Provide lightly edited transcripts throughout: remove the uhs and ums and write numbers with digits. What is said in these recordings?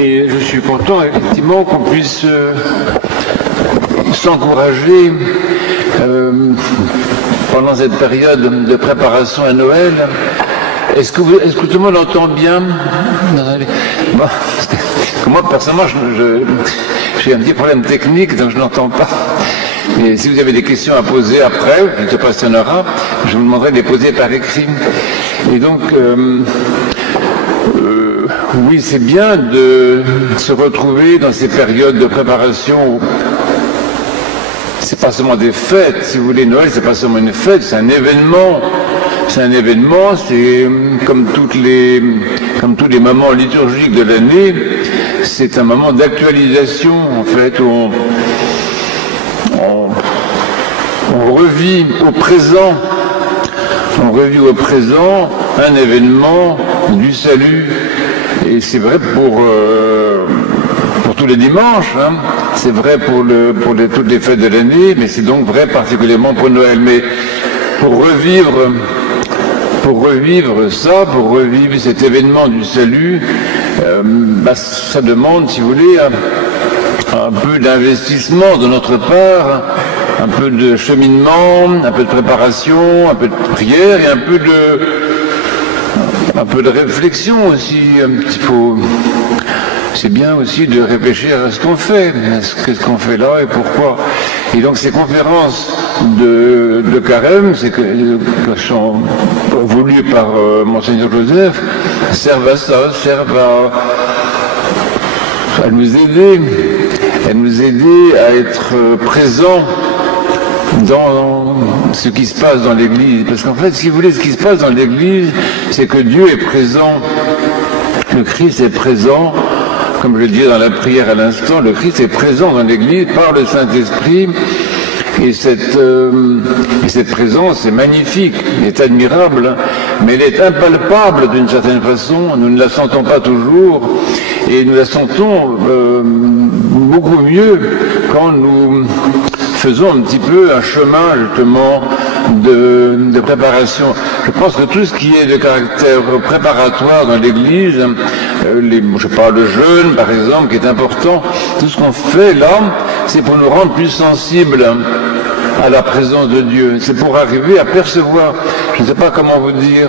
Et je suis content effectivement qu'on puisse s'encourager pendant cette période de préparation à Noël. Est-ce que tout le monde entend bien? Bon, moi, personnellement, j'ai un petit problème technique, donc je n'entends pas. Mais si vous avez des questions à poser après, je ne sais pas s'il y en aura, je vous demanderai de les poser par écrit. Et donc, oui, c'est bien de se retrouver dans ces périodes de préparation. C'est pas seulement des fêtes, si vous voulez. Noël, c'est pas seulement une fête, c'est un événement. C'est un événement, c'est comme tous les moments liturgiques de l'année, c'est un moment d'actualisation, en fait, où on revit au présent. On revit au présent un événement du salut. Et c'est vrai pour tous les dimanches, hein. C'est vrai pour toutes les fêtes de l'année, mais c'est donc vrai particulièrement pour Noël. Mais pour revivre ça, pour revivre cet événement du salut, ça demande, si vous voulez, un peu d'investissement de notre part, un peu de cheminement, un peu de préparation, un peu de prière et un peu de réflexion aussi, un petit peu. C'est bien aussi de réfléchir à ce qu'on fait, qu'est-ce qu'on fait là et pourquoi. Et donc ces conférences de carême, qui sont voulues par Monseigneur Joseph, servent à ça, servent à nous aider à être présents dans ce qui se passe dans l'Église. Parce qu'en fait, si vous voulez, ce qui se passe dans l'Église, c'est que Dieu est présent, le Christ est présent. Comme je le disais dans la prière à l'instant, le Christ est présent dans l'Église par le Saint-Esprit, et cette présence est magnifique, elle est admirable, mais elle est impalpable d'une certaine façon, nous ne la sentons pas toujours, et nous la sentons beaucoup mieux quand nous faisons un petit peu un chemin justement de préparation. Je pense que tout ce qui est de caractère préparatoire dans l'Église, je parle de jeûne par exemple, qui est important, tout ce qu'on fait là, c'est pour nous rendre plus sensibles à la présence de Dieu. C'est pour arriver à percevoir, je ne sais pas comment vous dire,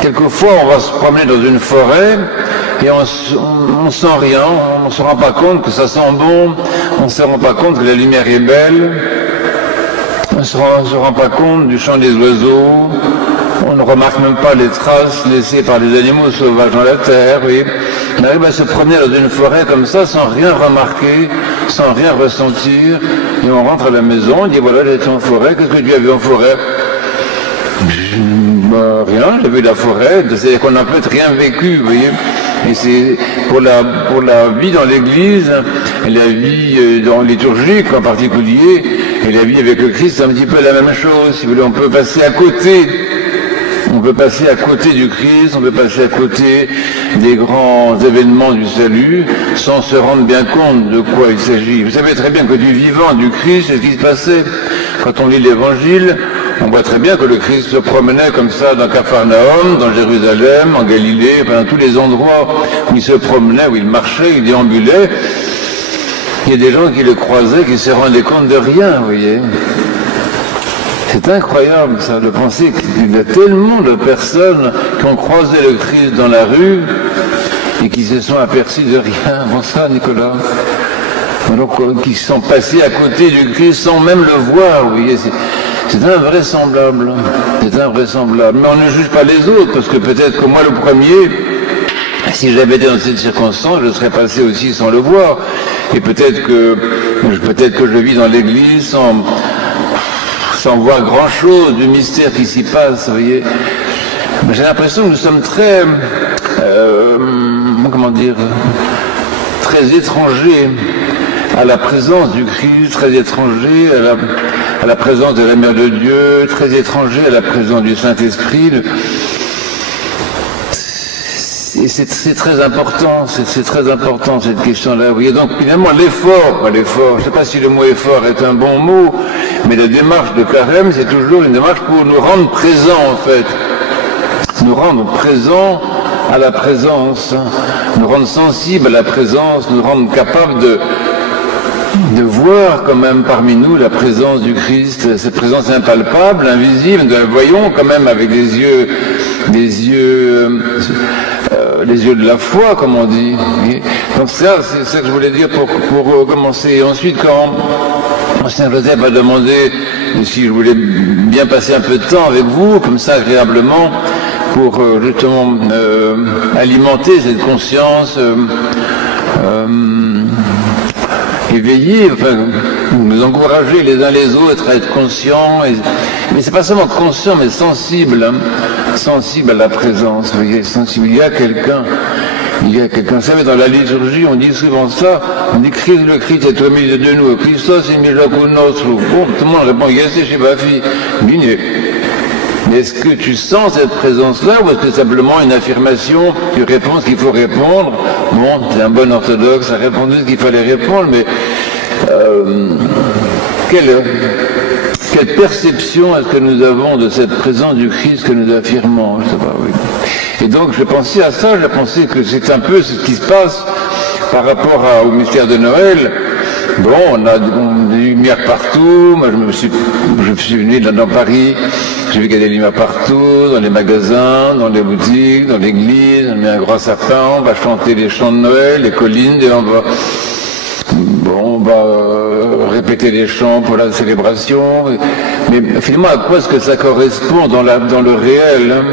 quelquefois on va se promener dans une forêt, et on sent rien, on ne se rend pas compte que ça sent bon, on ne se rend pas compte que la lumière est belle, on ne se rend pas compte du chant des oiseaux, on ne remarque même pas les traces laissées par les animaux sauvages dans la terre, oui. On arrive à se promener dans une forêt comme ça sans rien remarquer, sans rien ressentir, et on rentre à la maison, on dit voilà, j'étais en forêt, qu'est-ce que tu as vu en forêt? Rien, j'ai vu la forêt, c'est-à-dire qu'on n'a peut-être rien vécu, vous voyez. Et c'est pour la vie dans l'Église, et la vie dans liturgique en particulier, et la vie avec le Christ, c'est un petit peu la même chose. Si vous voulez, on peut passer à côté. On peut passer à côté du Christ, on peut passer à côté des grands événements du salut, sans se rendre bien compte de quoi il s'agit. Vous savez très bien que du vivant du Christ, c'est ce qui se passait. Quand on lit l'Évangile, on voit très bien que le Christ se promenait comme ça dans Capharnaüm, dans Jérusalem, en Galilée, dans tous les endroits où il se promenait, où il marchait, il déambulait. Il y a des gens qui le croisaient, qui se rendaient compte de rien, vous voyez. C'est incroyable, ça, de penser qu'il y a tellement de personnes qui ont croisé le Christ dans la rue et qui se sont aperçus de rien. Bonsoir, Nicolas. Donc, qui sont passés à côté du Christ sans même le voir, vous voyez. C'est invraisemblable. C'est invraisemblable. Mais on ne juge pas les autres, parce que peut-être que moi, le premier, si j'avais été dans cette circonstance, je serais passé aussi sans le voir. Et peut-être que je vis dans l'église sans voir grand-chose du mystère qui s'y passe, vous voyez. J'ai l'impression que nous sommes très, très étrangers à la présence du Christ, très étrangers à la présence de la Mère de Dieu, très étrangers à la présence du Saint-Esprit. Et c'est très important, c'est très important cette question-là. Vous voyez, donc finalement l'effort, je ne sais pas si le mot effort est un bon mot, mais la démarche de carême, c'est toujours une démarche pour nous rendre présents en fait. nous rendre présents à la présence, nous rendre sensibles à la présence, nous rendre capables de voir quand même parmi nous la présence du Christ, cette présence impalpable, invisible, nous la voyons quand même avec les yeux de la foi, comme on dit. Donc ça, c'est ça que je voulais dire pour commencer. Et ensuite, quand Saint Joseph a demandé si je voulais bien passer un peu de temps avec vous, comme ça agréablement, pour justement alimenter cette conscience éveillée, enfin, nous encourager les uns les autres à être conscients, mais c'est pas seulement conscient, mais sensible, hein, sensible à la présence, vous voyez, sensible, il y a quelqu'un. Vous savez, dans la liturgie, on dit souvent ça, on dit Christ le Christ est au milieu de nous, Christos est milagro nostro. Bon, tout le monde répond, yes, chez ma fille. Mais est-ce que tu sens cette présence-là, ou est-ce que c'est simplement une affirmation, tu réponds ce qu'il faut répondre? Bon, c'est un bon orthodoxe, a répondu ce qu'il fallait répondre, mais quelle perception est-ce que nous avons de cette présence du Christ que nous affirmons? Je sais pas, oui. Et donc, je pensais à ça, je pensais que c'est un peu ce qui se passe par rapport au mystère de Noël. Bon, on a des lumières partout. Moi, je suis venu dans Paris. J'ai vu qu'il y a des lumières partout, dans les magasins, dans les boutiques, dans l'église. On met un grand sapin, on va chanter les chants de Noël, les collines, et on va répéter les chants pour la célébration. Mais finalement, à quoi est-ce que ça correspond dans le réel, hein?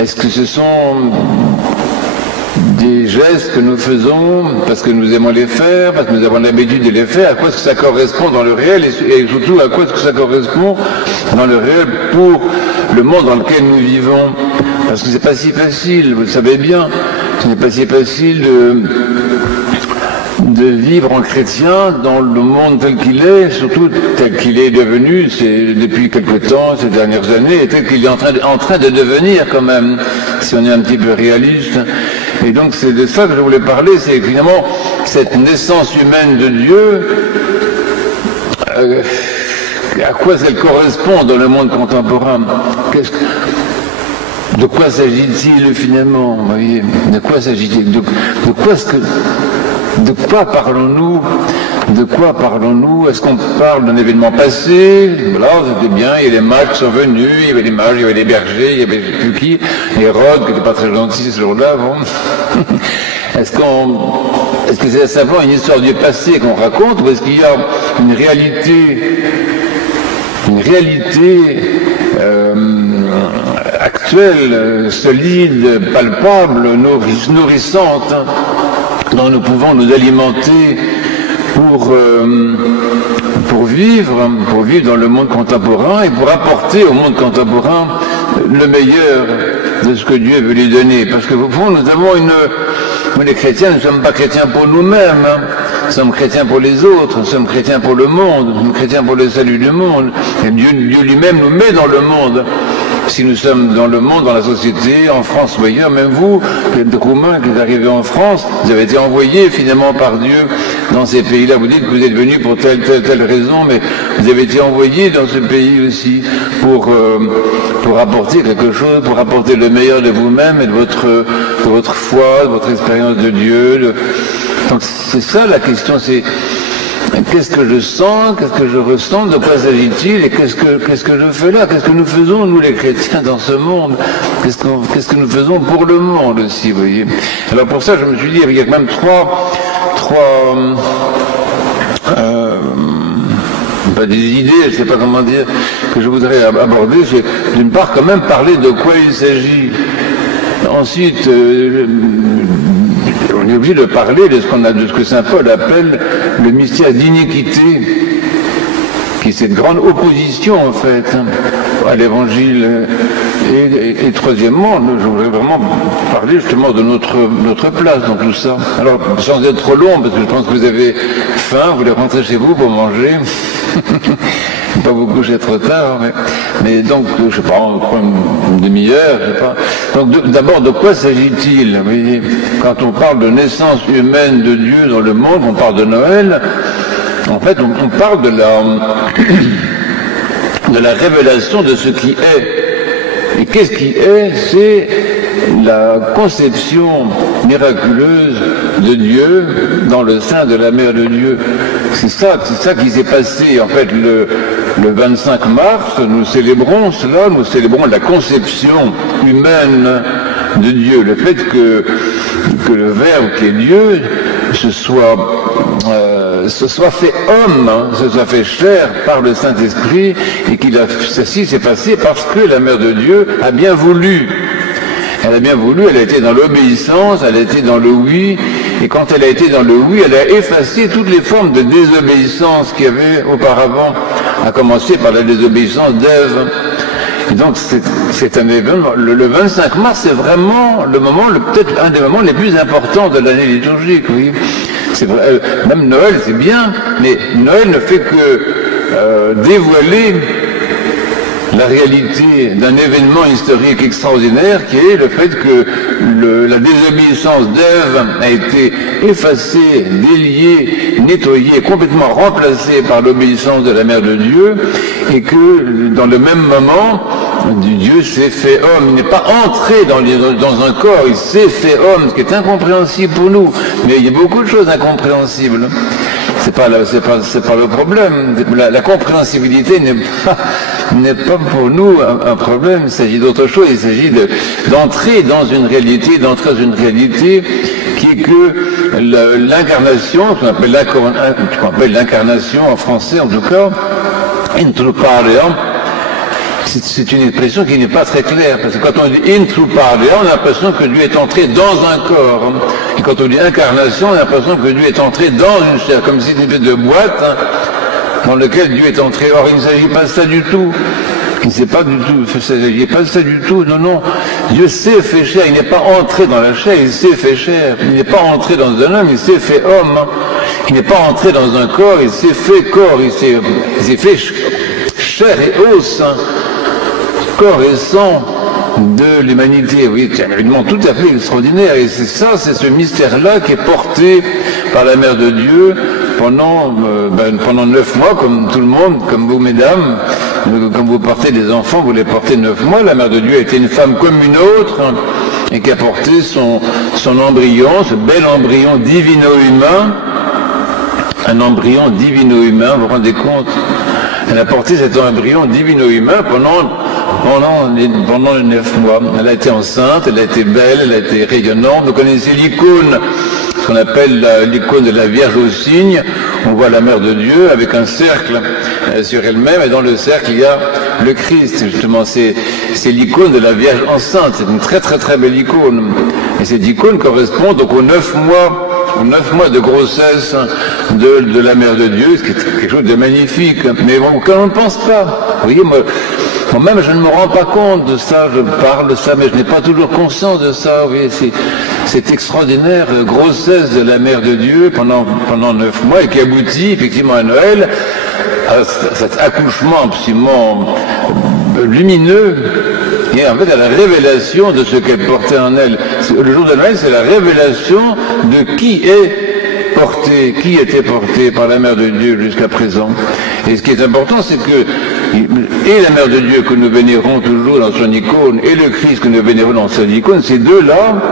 Est-ce que ce sont des gestes que nous faisons parce que nous aimons les faire, parce que nous avons l'habitude de les faire? À quoi est-ce que ça correspond dans le réel, et surtout à quoi est-ce que ça correspond dans le réel pour le monde dans lequel nous vivons? Parce que c'est pas si facile, vous le savez bien, ce n'est pas si facile de vivre en chrétien dans le monde tel qu'il est, surtout tel qu'il est devenu depuis quelque temps, ces dernières années, et tel qu'il est en train de devenir quand même, si on est un petit peu réaliste. Et donc c'est de ça que je voulais parler, c'est finalement cette naissance humaine de Dieu, à quoi elle correspond dans le monde contemporain? De quoi s'agit-il finalement, vous voyez? De quoi s'agit-il? De quoi parlons-nous? De quoi parlons-nous? Est-ce qu'on parle d'un événement passé? Voilà, c'était bien, et les mages sont venus, il y avait les mages, il y avait les bergers, il y avait je sais plus qui, Hérode, qui n'était pas très gentil ce jour-là, bon. Est-ce que c'est simplement une histoire du passé qu'on raconte, ou est-ce qu'il y a une réalité actuelle, solide, palpable, nourrissante, dont nous pouvons nous alimenter pour vivre dans le monde contemporain et pour apporter au monde contemporain le meilleur de ce que Dieu veut lui donner. Parce que au fond, nous avons nous les chrétiens, nous ne sommes pas chrétiens pour nous-mêmes, hein. Nous sommes chrétiens pour les autres, nous sommes chrétiens pour le monde, nous sommes chrétiens pour le salut du monde. Et Dieu lui-même nous met dans le monde. Si nous sommes dans le monde, dans la société, en France ou ailleurs, même vous, les Roumains qui êtes arrivés en France, vous avez été envoyés finalement par Dieu dans ces pays-là. Vous dites que vous êtes venus pour telle raison, mais vous avez été envoyés dans ce pays aussi pour apporter quelque chose, pour apporter le meilleur de vous-même et de votre foi, de votre expérience de Dieu. Donc c'est ça la question, c'est qu'est-ce que je sens, qu'est-ce que je ressens, de quoi s'agit-il, et qu'est-ce que je fais là, qu'est-ce que nous faisons, nous les chrétiens, dans ce monde, qu'est-ce que nous faisons pour le monde aussi, vous voyez. Alors pour ça, je me suis dit, il y a quand même trois pas des idées, je ne sais pas comment dire, que je voudrais aborder. C'est d'une part quand même parler de quoi il s'agit. Ensuite, on est obligé de parler de ce que saint Paul appelle le mystère d'iniquité, qui est cette grande opposition en fait à l'évangile. Et troisièmement, je voudrais vraiment parler justement de notre place dans tout ça. Alors, sans être trop long, parce que je pense que vous avez faim, vous voulez rentrer chez vous pour manger. Pas vous coucher trop tard, mais donc, je sais pas, on prend une demi-heure, je sais pas. Donc, d'abord, de quoi s'agit-il? Vous voyez, quand on parle de naissance humaine de Dieu dans le monde, on parle de Noël, en fait, on parle de la révélation de ce qui est, et qu'est-ce qui est? C'est la conception miraculeuse de Dieu dans le sein de la Mère de Dieu. C'est ça qui s'est passé. En fait, le 25 mars, nous célébrons cela, nous célébrons la conception humaine de Dieu. Le fait que le Verbe qui est Dieu se soit fait homme, se soit fait chair par le Saint-Esprit, et ceci s'est passé parce que la Mère de Dieu a bien voulu. Elle a bien voulu, elle a été dans l'obéissance, elle a été dans le oui, et quand elle a été dans le oui, elle a effacé toutes les formes de désobéissance qu'il y avait auparavant, à commencer par la désobéissance d'Ève. Et donc c'est un événement, le 25 mars, c'est vraiment le moment, peut-être un des moments les plus importants de l'année liturgique, oui. C'est vrai, même Noël, c'est bien, mais Noël ne fait que dévoiler la réalité d'un événement historique extraordinaire qui est le fait que la désobéissance d'Ève a été effacée, déliée, nettoyée, complètement remplacée par l'obéissance de la Mère de Dieu, et que dans le même moment, Dieu s'est fait homme. Il n'est pas entré dans un corps, il s'est fait homme, ce qui est incompréhensible pour nous. Mais il y a beaucoup de choses incompréhensibles. C'est pas le problème. La compréhensibilité n'est pas pour nous un problème. Il s'agit d'autre chose. Il s'agit d'entrer dans une réalité, qui est que l'incarnation, ce qu'on appelle l'incarnation en français en tout cas, intro partem, c'est une expression qui n'est pas très claire, parce que quand on dit intro partem, on a l'impression que Dieu est entré dans un corps. Et quand on dit incarnation, on a l'impression que Dieu est entré dans une chair, comme si c'était une espèce de boîte dans laquelle Dieu est entré. Or, il ne s'agit pas de ça du tout. Il ne s'agit pas de ça du tout. Non. Dieu s'est fait chair. Il n'est pas entré dans la chair, il s'est fait chair. Il n'est pas entré dans un homme, il s'est fait homme. Il n'est pas entré dans un corps, il s'est fait corps. Il s'est fait chair et os, corps et sang de l'humanité. Oui, c'est un événement tout à fait extraordinaire. Et c'est ce mystère-là qui est porté par la Mère de Dieu pendant 9 mois, comme tout le monde, comme vous, mesdames. Quand vous portez des enfants, vous les portez 9 mois. La Mère de Dieu a été une femme comme une autre, et qui a porté son embryon, ce bel embryon divino-humain, un embryon divino-humain, vous vous rendez compte? Elle a porté cet embryon divino-humain pendant les 9 mois. Elle a été enceinte, elle a été belle, elle a été rayonnante. Vous connaissez l'icône, ce qu'on appelle l'icône de la Vierge au cygne. On voit la Mère de Dieu avec un cercle sur elle-même, et dans le cercle il y a le Christ. Justement, c'est l'icône de la Vierge enceinte. C'est une très très très belle icône. Et cette icône correspond donc aux 9 mois de grossesse de la Mère de Dieu, ce qui est quelque chose de magnifique. Mais bon, quand on ne pense pas, vous voyez, moi-même, je ne me rends pas compte de ça, je parle de ça, mais je n'ai pas toujours conscience de ça. Vous voyez, cette extraordinaire grossesse de la Mère de Dieu pendant 9 mois, et qui aboutit effectivement à Noël, à cet accouchement absolument lumineux, et en fait à la révélation de ce qu'elle portait en elle. Le jour de Noël, c'est la révélation de qui était porté par la Mère de Dieu jusqu'à présent. Et ce qui est important, c'est que et la Mère de Dieu que nous vénérons toujours dans son icône, et le Christ que nous vénérons dans son icône, ces deux-là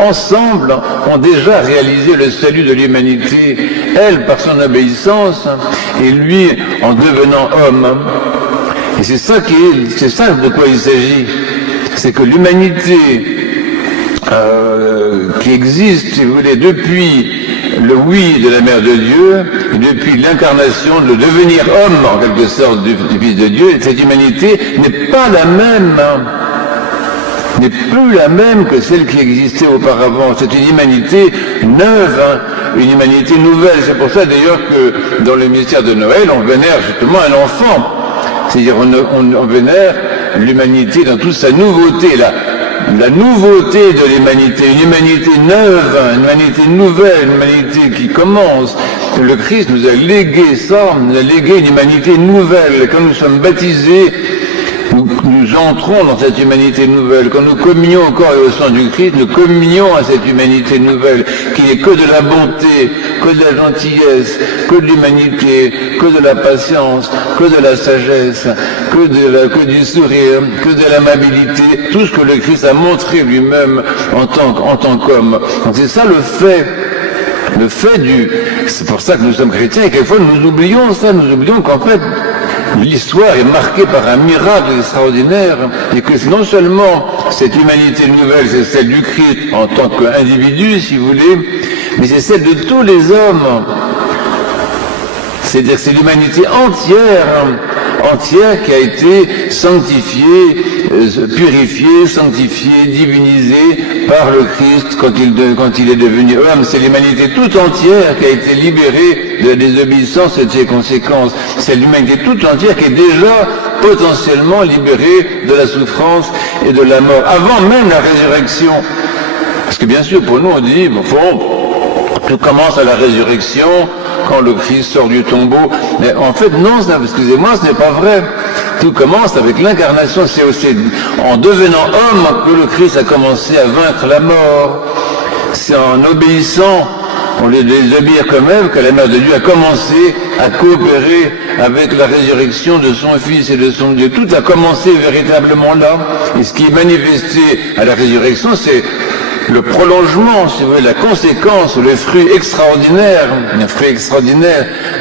ensemble ont déjà réalisé le salut de l'humanité, elle par son obéissance, et lui en devenant homme. Et c'est ça de quoi il s'agit. C'est que l'humanité qui existe, si vous voulez, depuis le oui de la Mère de Dieu, et depuis l'incarnation, le devenir homme, en quelque sorte, du Fils de Dieu, cette humanité n'est pas la même, n'est plus la même que celle qui existait auparavant. C'est une humanité neuve, une humanité nouvelle. C'est pour ça d'ailleurs que dans le mystère de Noël, on vénère justement un enfant. C'est-à-dire on vénère l'humanité dans toute sa nouveauté, la nouveauté de l'humanité, une humanité neuve, une humanité nouvelle, une humanité qui commence. Le Christ nous a légué ça, nous a légué une humanité nouvelle. Quand nous sommes baptisés, nous entrons dans cette humanité nouvelle. Quand nous communions au corps et au sang du Christ, nous communions à cette humanité nouvelle, qui n'est que de la bonté, que de la gentillesse, que de l'humanité, que de la patience, que de la sagesse, que du sourire, que de l'amabilité, tout ce que le Christ a montré lui-même en tant qu'homme. Donc c'est ça le fait c'est pour ça que nous sommes chrétiens et quelquefois nous oublions ça, nous oublions qu'en fait l'histoire est marquée par un miracle extraordinaire et que non seulement cette humanité nouvelle, c'est celle du Christ en tant qu'individu, si vous voulez, mais c'est celle de tous les hommes. C'est-à-dire que c'est l'humanité entière qui a été sanctifiée, purifiée, sanctifiée, divinisée par le Christ quand il est devenu homme. C'est l'humanité toute entière qui a été libérée de la désobéissance et de ses conséquences. C'est l'humanité toute entière qui est déjà potentiellement libérée de la souffrance et de la mort, avant même la résurrection. Parce que bien sûr, pour nous, on dit, bon, tout commence à la résurrection, quand le Christ sort du tombeau. Mais en fait, non, excusez-moi, ce n'est pas vrai. Tout commence avec l'incarnation. C'est aussi en devenant homme que le Christ a commencé à vaincre la mort. C'est en obéissant, on les désobéir quand même, que la Mère de Dieu a commencé à coopérer avec la résurrection de son Fils et de son Dieu. Tout a commencé véritablement là. Et ce qui est manifesté à la résurrection, c'est le prolongement, si vous voulez, la conséquence, le fruit extraordinaire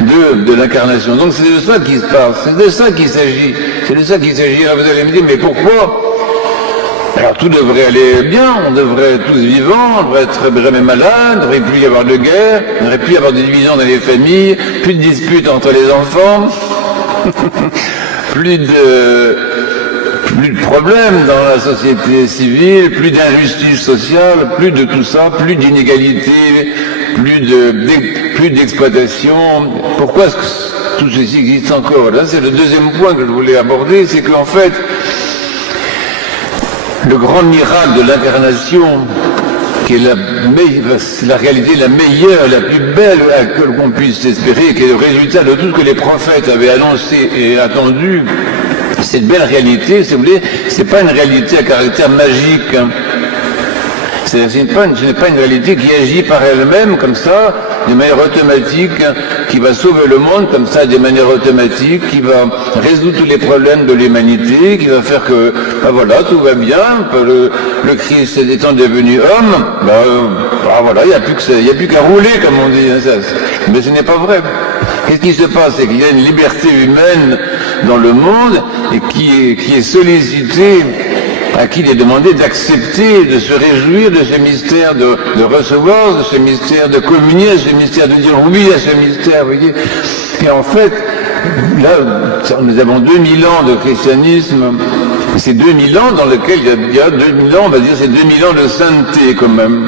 de l'incarnation. Donc c'est de ça qu'il se parle, c'est de ça qu'il s'agit. C'est de ça qu'il s'agit. Alors vous allez me dire, mais pourquoi? Alors tout devrait aller bien, on devrait être tous vivants, on devrait être jamais malade, il ne devrait plus y avoir de guerre, il ne devrait plus y avoir de division dans les familles, plus de disputes entre les enfants, plus de problèmes dans la société civile, plus d'injustice sociale, plus de tout ça, plus d'inégalité, plus d'exploitation. Pourquoi est-ce que tout ceci existe encore? Là, c'est le deuxième point que je voulais aborder, c'est qu'en fait, le grand miracle de l'incarnation, qui est la réalité la meilleure, la plus belle qu'on puisse espérer, qui est le résultat de tout ce que les prophètes avaient annoncé et attendu, cette belle réalité, si vous voulez, c'est pas une réalité à caractère magique. Ce n'est pas une réalité qui agit par elle-même comme ça, de manière automatique, qui va sauver le monde comme ça, de manière automatique, qui va résoudre tous les problèmes de l'humanité, qui va faire que, voilà, tout va bien, le Christ étant devenu homme, voilà, il n'y a plus qu'à rouler, comme on dit. Mais ce n'est pas vrai. Qu'est-ce qui se passe? C'est qu'il y a une liberté humaine dans le monde et qui est sollicitée, à qui il est demandé d'accepter, de se réjouir de ce mystère, de recevoir de ce mystère, de communier à ce mystère, de dire oui à ce mystère, vous voyez. Et en fait, là, nous avons 2000 ans de christianisme, et c'est 2000 ans dans lesquels il y a 2000 ans, on va dire, c'est 2000 ans de sainteté quand même.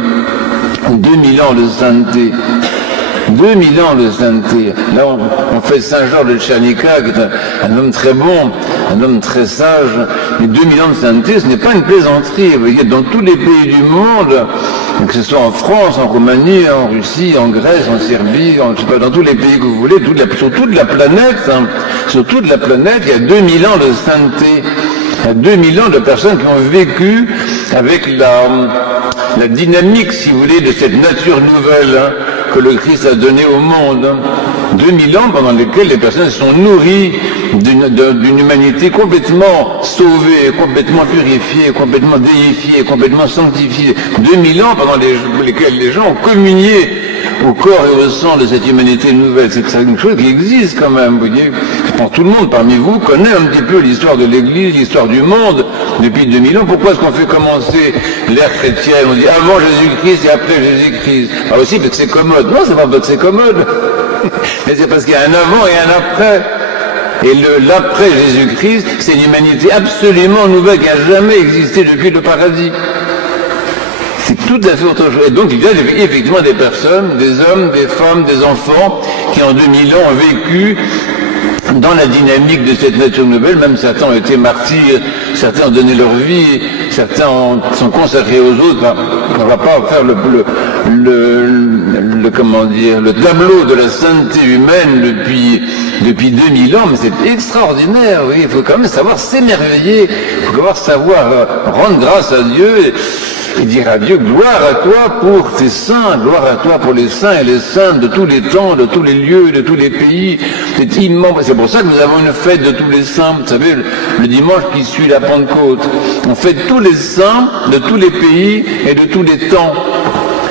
2000 ans de sainteté. 2000 ans de sainteté. Là, on fait Saint Georges de Tchernika, qui est un homme très bon, un homme très sage. Mais 2000 ans de sainteté, ce n'est pas une plaisanterie. Vous voyez, dans tous les pays du monde, que ce soit en France, en Roumanie, en Russie, en Grèce, en Serbie, je sais pas, dans tous les pays que vous voulez, sur toute la planète, il y a 2000 ans de sainteté. Il y a 2000 ans de personnes qui ont vécu avec la dynamique, si vous voulez, de cette nature nouvelle, que le Christ a donné au monde. 2000 ans pendant lesquels les personnes sont nourries d'une humanité complètement sauvée, complètement purifiée, complètement déifiée, complètement sanctifiée. 2000 ans pendant lesquels les gens ont communié au corps et au sang de cette humanité nouvelle. C'est une chose qui existe quand même, vous voyez. Tout le monde parmi vous connaît un petit peu l'histoire de l'Église, l'histoire du monde depuis 2000 ans. Pourquoi est-ce qu'on fait commencer l'ère chrétienne? On dit avant Jésus-Christ et après Jésus-Christ. Ah aussi parce que c'est commode. Non, c'est pas parce que c'est commode. Mais c'est parce qu'il y a un avant et un après. Et l'après Jésus-Christ, c'est une humanité absolument nouvelle qui n'a jamais existé depuis le paradis. C'est tout à fait autre chose. Et donc il y a effectivement des personnes, des hommes, des femmes, des enfants qui en 2000 ans ont vécu dans la dynamique de cette nature nouvelle. Même certains ont été martyrs, certains ont donné leur vie, certains sont consacrés aux autres. Enfin, on ne va pas faire le tableau de la sainteté humaine depuis 2000 ans, mais c'est extraordinaire, oui. Il faut quand même savoir s'émerveiller, il faut savoir rendre grâce à Dieu et dire à Dieu, gloire à toi pour tes saints, gloire à toi pour les saints et les saintes de tous les temps, de tous les lieux, de tous les pays. C'est immense. C'est pour ça que nous avons une fête de tous les saints, vous savez, le dimanche qui suit la Pentecôte. On fête tous les saints de tous les pays et de tous les temps.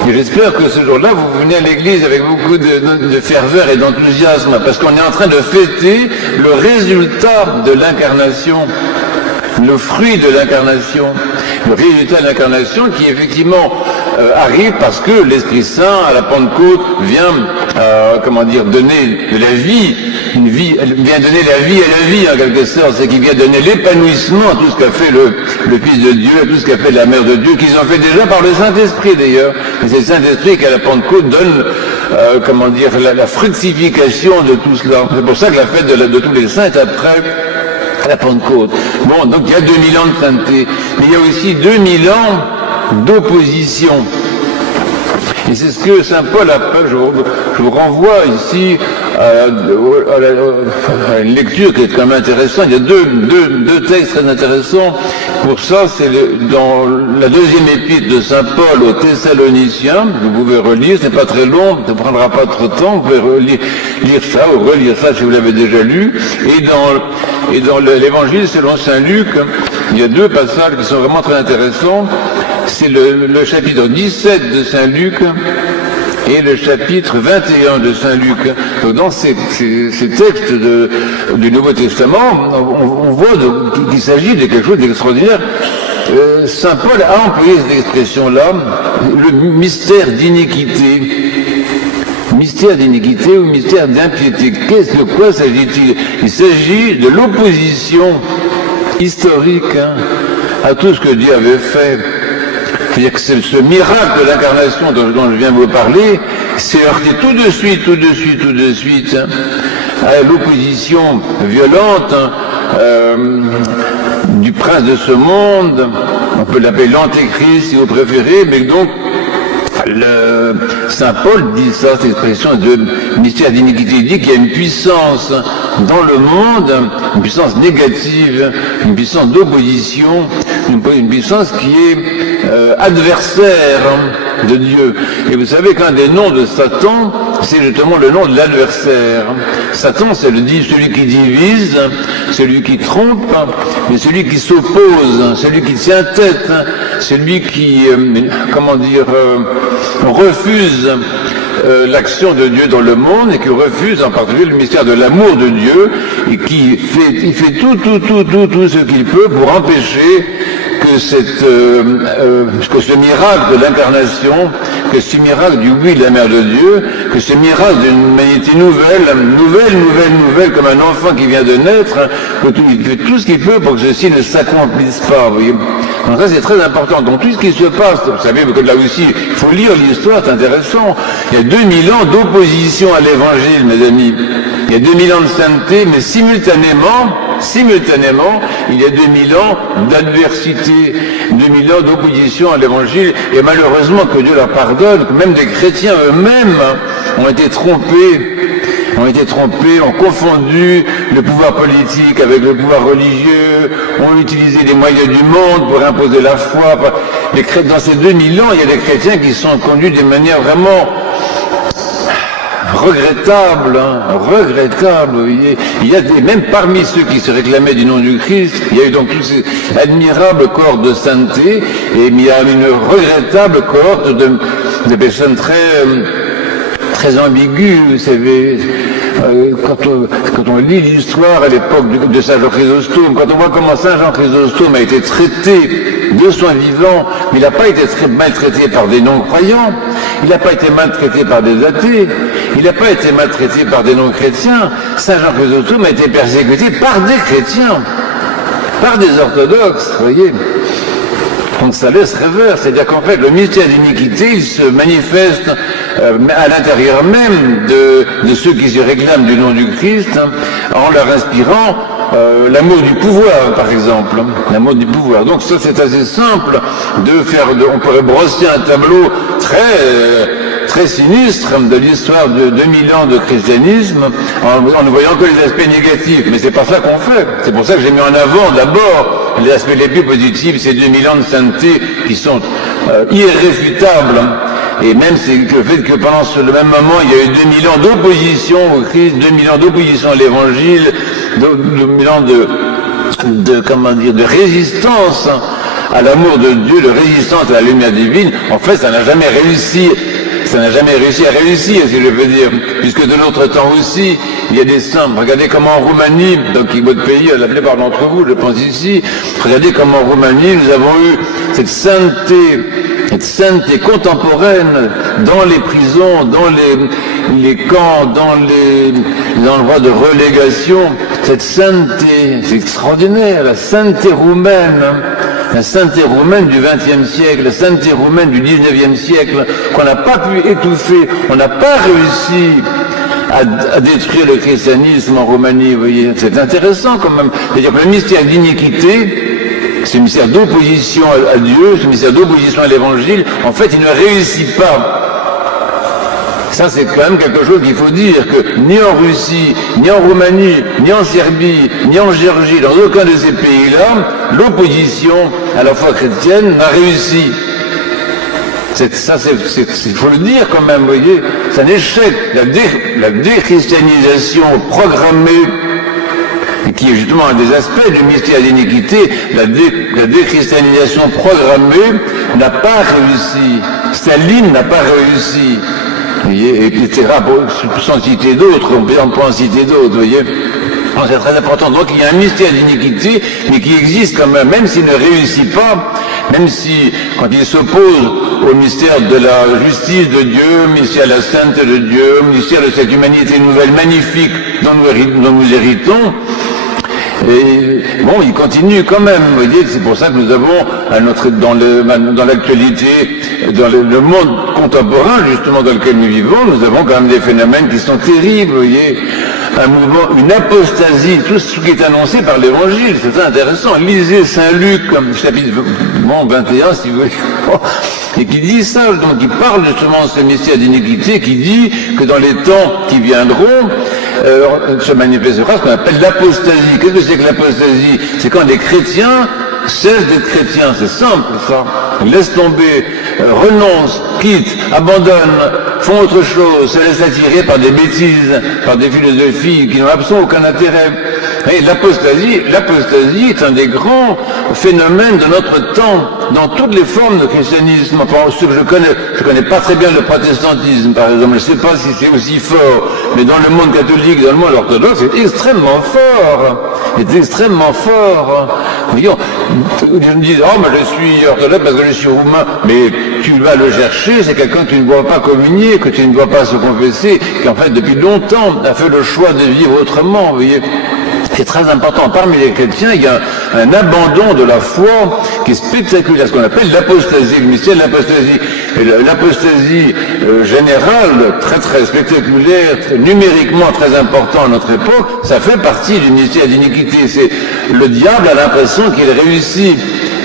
Et j'espère que ce jour-là, vous venez à l'église avec beaucoup de ferveur et d'enthousiasme, parce qu'on est en train de fêter le résultat de l'incarnation, le fruit de l'incarnation, le résultat de l'incarnation qui effectivement arrive parce que l'Esprit Saint, à la Pentecôte, vient, donner de la vie, une vie, elle vient donner la vie à la vie, en quelque sorte, c'est qu'il vient donner l'épanouissement à tout ce qu'a fait le Fils de Dieu, à tout ce qu'a fait la Mère de Dieu, qu'ils ont fait déjà par le Saint-Esprit d'ailleurs. Et c'est le Saint-Esprit qui, à la Pentecôte, donne, la fructification de tout cela. C'est pour ça que la fête de tous les saints est après la Pentecôte. Bon, donc il y a 2000 ans de sainteté, mais il y a aussi 2000 ans d'opposition. Et c'est ce que saint Paul appelle, je vous renvoie ici à une lecture qui est quand même intéressante. Il y a deux textes très intéressants. Pour ça, c'est dans la deuxième épître de saint Paul aux Thessaloniciens. Vous pouvez relire, ce n'est pas très long, ça ne prendra pas trop de temps. Vous pouvez lire ça ou relire ça si vous l'avez déjà lu. Et dans l'évangile selon saint Luc, il y a deux passages qui sont vraiment très intéressants. C'est le chapitre 17 de saint Luc et le chapitre 21 de saint Luc. Donc dans ces textes du Nouveau Testament, on voit qu'il s'agit de quelque chose d'extraordinaire. Saint Paul a employé cette expression-là, le mystère d'iniquité. Mystère d'iniquité ou mystère d'impiété. De quoi s'agit-il? Il s'agit de l'opposition historique à tout ce que Dieu avait fait. C'est-à-dire que ce miracle de l'incarnation dont je viens de vous parler s'est heurté tout de suite à l'opposition violente du prince de ce monde. On peut l'appeler l'antéchrist si vous préférez, mais donc saint Paul dit ça, cette expression de mystère d'iniquité. Il dit qu'il y a une puissance dans le monde, une puissance négative, une puissance d'opposition, une puissance qui est adversaire de Dieu. Et vous savez qu'un des noms de Satan, c'est justement le nom de l'adversaire. Satan, c'est celui qui divise, celui qui trompe, mais celui qui s'oppose, celui qui tient tête, celui qui, refuse l'action de Dieu dans le monde et qui refuse en particulier le mystère de l'amour de Dieu et qui fait tout ce qu'il peut pour empêcher que ce miracle de l'incarnation, que ce miracle du oui de la Mère de Dieu, que ce miracle d'une humanité nouvelle, comme un enfant qui vient de naître, il fait tout ce qu'il peut pour que ceci ne s'accomplisse pas, vous voyez. Donc ça c'est très important. Donc tout ce qui se passe, vous savez que là aussi, il faut lire l'histoire, c'est intéressant. Il y a 2000 ans d'opposition à l'évangile, mes amis. Il y a 2000 ans de sainteté, mais simultanément, il y a 2000 ans d'adversité, 2000 ans d'opposition à l'évangile, et malheureusement que Dieu leur pardonne, que même des chrétiens eux-mêmes ont été trompés, ont confondu le pouvoir politique avec le pouvoir religieux, ont utilisé les moyens du monde pour imposer la foi. Dans ces 2000 ans, il y a des chrétiens qui sont conduits d'une manière vraiment regrettable. Il y a même parmi ceux qui se réclamaient du nom du Christ, il y a eu donc tous ces admirables cohortes de sainteté, et il y a une regrettable cohorte de personnes très ambiguës, vous savez. Quand on lit l'histoire à l'époque de Saint Jean Chrysostome, quand on voit comment Saint Jean Chrysostome a été traité de son vivant, il n'a pas été maltraité par des non-croyants, il n'a pas été maltraité par des athées, il n'a pas été maltraité par des non-chrétiens. Saint Jean Chrysostome a été persécuté par des chrétiens, par des orthodoxes, vous voyez. Donc ça laisse rêveur, c'est-à-dire qu'en fait le mystère d'iniquité, il se manifeste à l'intérieur même de ceux qui se réclament du nom du Christ, en leur inspirant l'amour du pouvoir, par exemple, l'amour du pouvoir. Donc ça c'est assez simple on pourrait brosser un tableau très sinistre de l'histoire de 2000 ans de christianisme en ne voyant que les aspects négatifs, mais c'est pas ça qu'on fait. C'est pour ça que j'ai mis en avant d'abord les aspects les plus positifs, ces 2000 ans de sainteté qui sont irréfutable. Et même c'est le fait que pendant le même moment, il y a eu 2000 ans d'opposition au Christ, 2000 ans d'opposition à l'Évangile, 2000 ans de résistance à l'amour de Dieu, de résistance à la lumière divine. En fait, ça n'a jamais réussi. Ça n'a jamais réussi à réussir, si je veux dire, puisque de l'autre temps aussi, il y a des saints. Regardez comment en Roumanie, donc votre pays, la plupart d'entre vous, je pense ici, regardez comment en Roumanie, nous avons eu cette sainteté contemporaine dans les prisons, dans les camps, dans les endroits de relégation. Cette sainteté, c'est extraordinaire, la sainteté roumaine. La sainteté roumaine du XXe siècle, la sainteté roumaine du XIXe siècle, qu'on n'a pas pu étouffer, on n'a pas réussi à détruire le christianisme en Roumanie, vous voyez. C'est intéressant quand même. C'est-à-dire que le mystère d'iniquité, c'est un mystère d'opposition à Dieu, c'est un mystère d'opposition à l'Évangile, en fait, il ne réussit pas. Ça, c'est quand même quelque chose qu'il faut dire, que ni en Russie, ni en Roumanie, ni en Serbie, ni en Géorgie, dans aucun de ces pays-là, l'opposition à la foi chrétienne n'a réussi. Ça, il faut le dire quand même, vous voyez. C'est un échec. La déchristianisation programmée, qui est justement un des aspects du mystère d'iniquité, la déchristianisation programmée n'a pas réussi. Staline n'a pas réussi. Et etc. Sans citer d'autres, on peut en citer d'autres, vous voyez. C'est très important. Donc il y a un mystère d'iniquité, mais qui existe quand même s'il ne réussit pas, même si, quand il s'oppose au mystère de la justice de Dieu, mystère de la sainteté de Dieu, mystère de cette humanité nouvelle magnifique dont nous héritons, et bon, il continue quand même, vous voyez, c'est pour ça que nous avons dans l'actualité, dans le monde contemporain, justement, dans lequel nous vivons, nous avons quand même des phénomènes qui sont terribles, vous voyez. Un mouvement, une apostasie, tout ce qui est annoncé par l'Évangile, c'est très intéressant. Lisez Saint-Luc, chapitre 21, si vous voulez, et qui dit ça, donc il parle justement de ce mystère d'iniquité, qui dit que dans les temps qui viendront, se manifestera ce qu'on appelle l'apostasie. Qu'est-ce que c'est que l'apostasie? C'est quand des chrétiens cessent d'être chrétiens, c'est simple ça. Ils laissent tomber, renoncent, quittent, abandonnent, font autre chose, se laissent attirer par des bêtises, par des philosophies qui n'ont absolument aucun intérêt. Et l'apostasie est un des grands phénomènes de notre temps, dans toutes les formes de christianisme. Enfin, ceux que je connais pas très bien le protestantisme, par exemple, je ne sais pas si c'est aussi fort, mais dans le monde catholique, dans le monde orthodoxe, c'est extrêmement fort. C'est extrêmement fort. Voyons, ils me disent, oh, mais je suis orthodoxe parce que je suis roumain, mais tu vas le chercher, c'est quelqu'un que tu ne dois pas communier, que tu ne dois pas se confesser, qui en fait depuis longtemps a fait le choix de vivre autrement, vous voyez. C'est très important. Parmi les chrétiens, il y a un abandon de la foi qui est spectaculaire, ce qu'on appelle l'apostasie, le mystère de l'apostasie. Et l'apostasie générale, très très spectaculaire, numériquement très important à notre époque, ça fait partie du mystère d'iniquité. C'est le diable a l'impression qu'il réussit.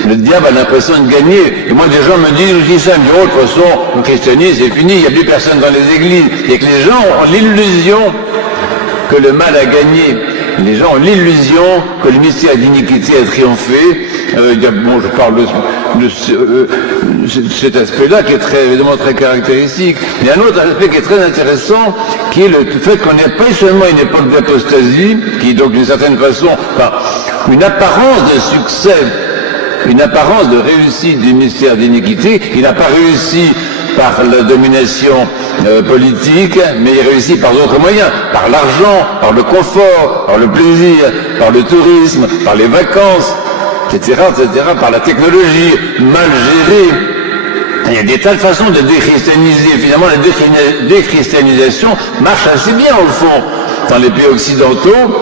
Le diable a l'impression de gagner. Et moi, des gens me disent ça, mais de toute façon, le christianisme, c'est fini, il n'y a plus personne dans les églises. Et que les gens ont l'illusion que le mal a gagné. Les gens ont l'illusion que le mystère d'iniquité a triomphé. Bon, je parle de cet aspect-là qui est évidemment très caractéristique. Il y a un autre aspect qui est très intéressant, qui est le fait qu'on n'est pas seulement une époque d'apostasie, qui est donc d'une certaine façon une apparence de succès, une apparence de réussite du mystère d'iniquité. Il n'a pas réussi par la domination politique, mais il réussit par d'autres moyens, par l'argent, par le confort, par le plaisir, par le tourisme, par les vacances, etc., par la technologie mal gérée. Il y a des tas de façons de déchristianiser. Finalement, la déchristianisation marche assez bien, au fond, dans les pays occidentaux.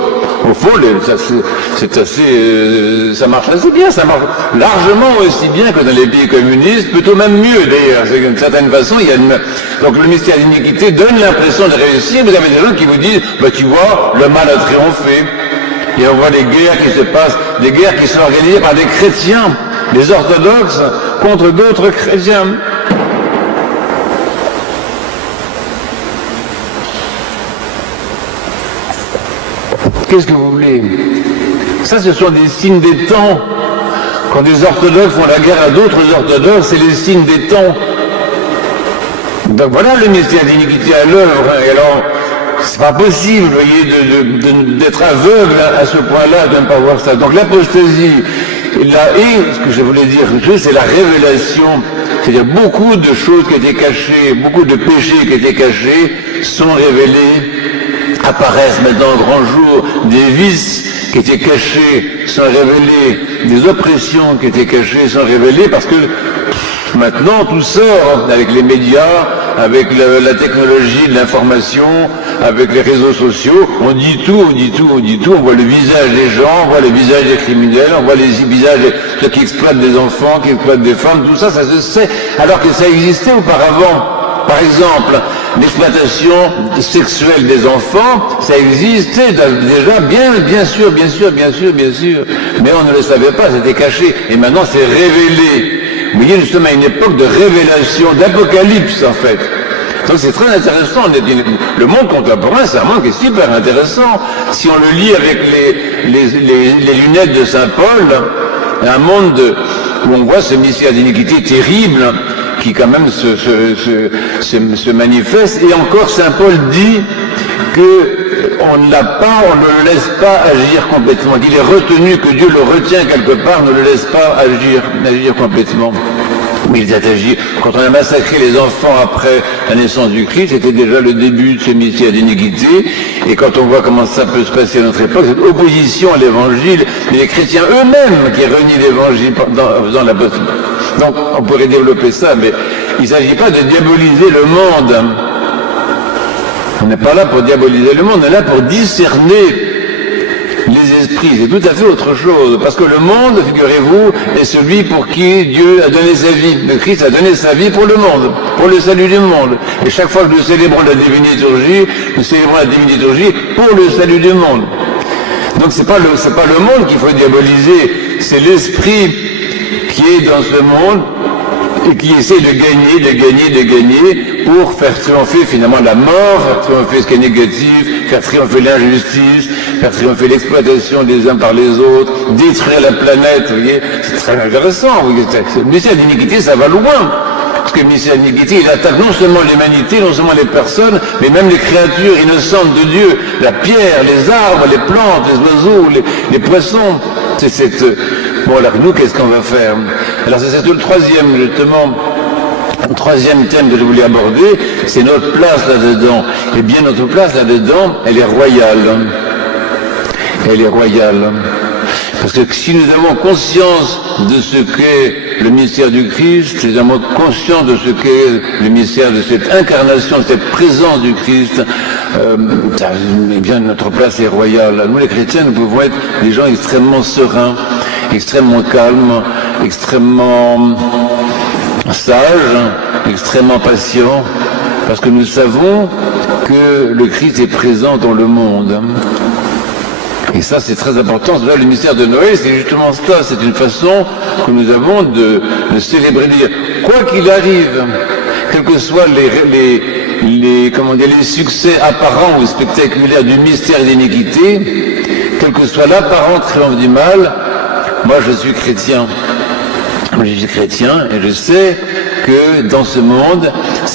Au fond, ça marche assez bien, ça marche largement aussi bien que dans les pays communistes, plutôt même mieux d'ailleurs. D'une certaine façon, donc le mystère d'iniquité donne l'impression de réussir. Vous avez des gens qui vous disent, tu vois, le mal a triomphé. Et on voit des guerres qui se passent, des guerres qui sont organisées par des chrétiens, des orthodoxes, contre d'autres chrétiens. Qu'est-ce que vous voulez? Ça, ce sont des signes des temps. Quand des orthodoxes font la guerre à d'autres orthodoxes, c'est les signes des temps. Donc voilà le mystère d'iniquité à l'œuvre. Et alors, c'est pas possible, vous voyez, d'être aveugle à ce point-là, de ne pas voir ça. Donc l'apostasie, ce que je voulais dire, c'est la révélation. C'est-à-dire beaucoup de choses qui étaient cachées, beaucoup de péchés qui étaient cachés sont révélés, apparaissent maintenant au grand jour, des vices qui étaient cachés sont révélés, des oppressions qui étaient cachées sont révélées, parce que maintenant tout sort avec les médias, avec la technologie de l'information, avec les réseaux sociaux, on dit tout, on voit le visage des gens, on voit le visage des criminels, on voit les visages de ceux qui exploitent des enfants, qui exploitent des femmes, tout ça, ça se sait, alors que ça existait auparavant. Par exemple, l'exploitation sexuelle des enfants, ça existait déjà, bien sûr, mais on ne le savait pas, c'était caché, et maintenant c'est révélé. Vous voyez, nous sommes à une époque de révélation, d'apocalypse en fait. Donc c'est très intéressant. Le monde contemporain, c'est un monde qui est super intéressant. Si on le lit avec les lunettes de Saint Paul, un monde où on voit ce mystère d'iniquité terrible qui quand même se manifeste. Et encore Saint Paul dit qu'on ne le laisse pas agir complètement, qu'il est retenu, que Dieu le retient quelque part, ne le laisse pas agir complètement. Mais il a agi. Quand on a massacré les enfants après la naissance du Christ, c'était déjà le début de ce mystère d'iniquité. Et quand on voit comment ça peut se passer à notre époque, cette opposition à l'évangile, et les chrétiens eux-mêmes qui renient l'évangile en faisant l'apostat. Donc on pourrait développer ça, mais il ne s'agit pas de diaboliser le monde. On n'est pas là pour diaboliser le monde, on est là pour discerner les esprits, c'est tout à fait autre chose, parce que le monde, figurez-vous, est celui pour qui Dieu a donné sa vie. Le Christ a donné sa vie pour le monde, pour le salut du monde. Et chaque fois que nous célébrons la divine liturgie, nous célébrons la divine liturgie pour le salut du monde. Donc c'est pas le monde qu'il faut diaboliser, c'est l'esprit qui est dans ce monde et qui essaie de gagner pour faire triompher finalement la mort, faire triompher ce qui est négatif, faire triompher l'injustice, faire triompher l'exploitation des uns par les autres, détruire la planète, vous voyez, c'est très intéressant, vous voyez, le mystère d'iniquité, ça va loin, parce que le mystère d'iniquité, il attaque non seulement l'humanité, non seulement les personnes, mais même les créatures innocentes de Dieu, la pierre, les arbres, les plantes, les oiseaux, les poissons, bon alors nous, qu'est-ce qu'on va faire? Alors c'est le troisième, justement, le troisième thème que je voulais aborder, c'est notre place là-dedans. Et bien notre place là-dedans, elle est royale. Elle est royale. Parce que si nous avons conscience de ce qu'est le mystère du Christ, si nous avons conscience de ce qu'est le mystère de cette incarnation, de cette présence du Christ, eh bien notre place est royale. Nous les chrétiens, nous pouvons être des gens extrêmement sereins, extrêmement calmes, extrêmement sages, extrêmement patients, parce que nous savons que le Christ est présent dans le monde. Et ça, c'est très important. Là, le mystère de Noël, c'est justement ça. C'est une façon que nous avons de célébrer, de dire, quoi qu'il arrive, quels que soient les succès apparents ou spectaculaires du mystère d'iniquité, quel que soit l'apparent triomphe du mal, moi, je suis chrétien. Je suis chrétien et je sais que dans ce monde,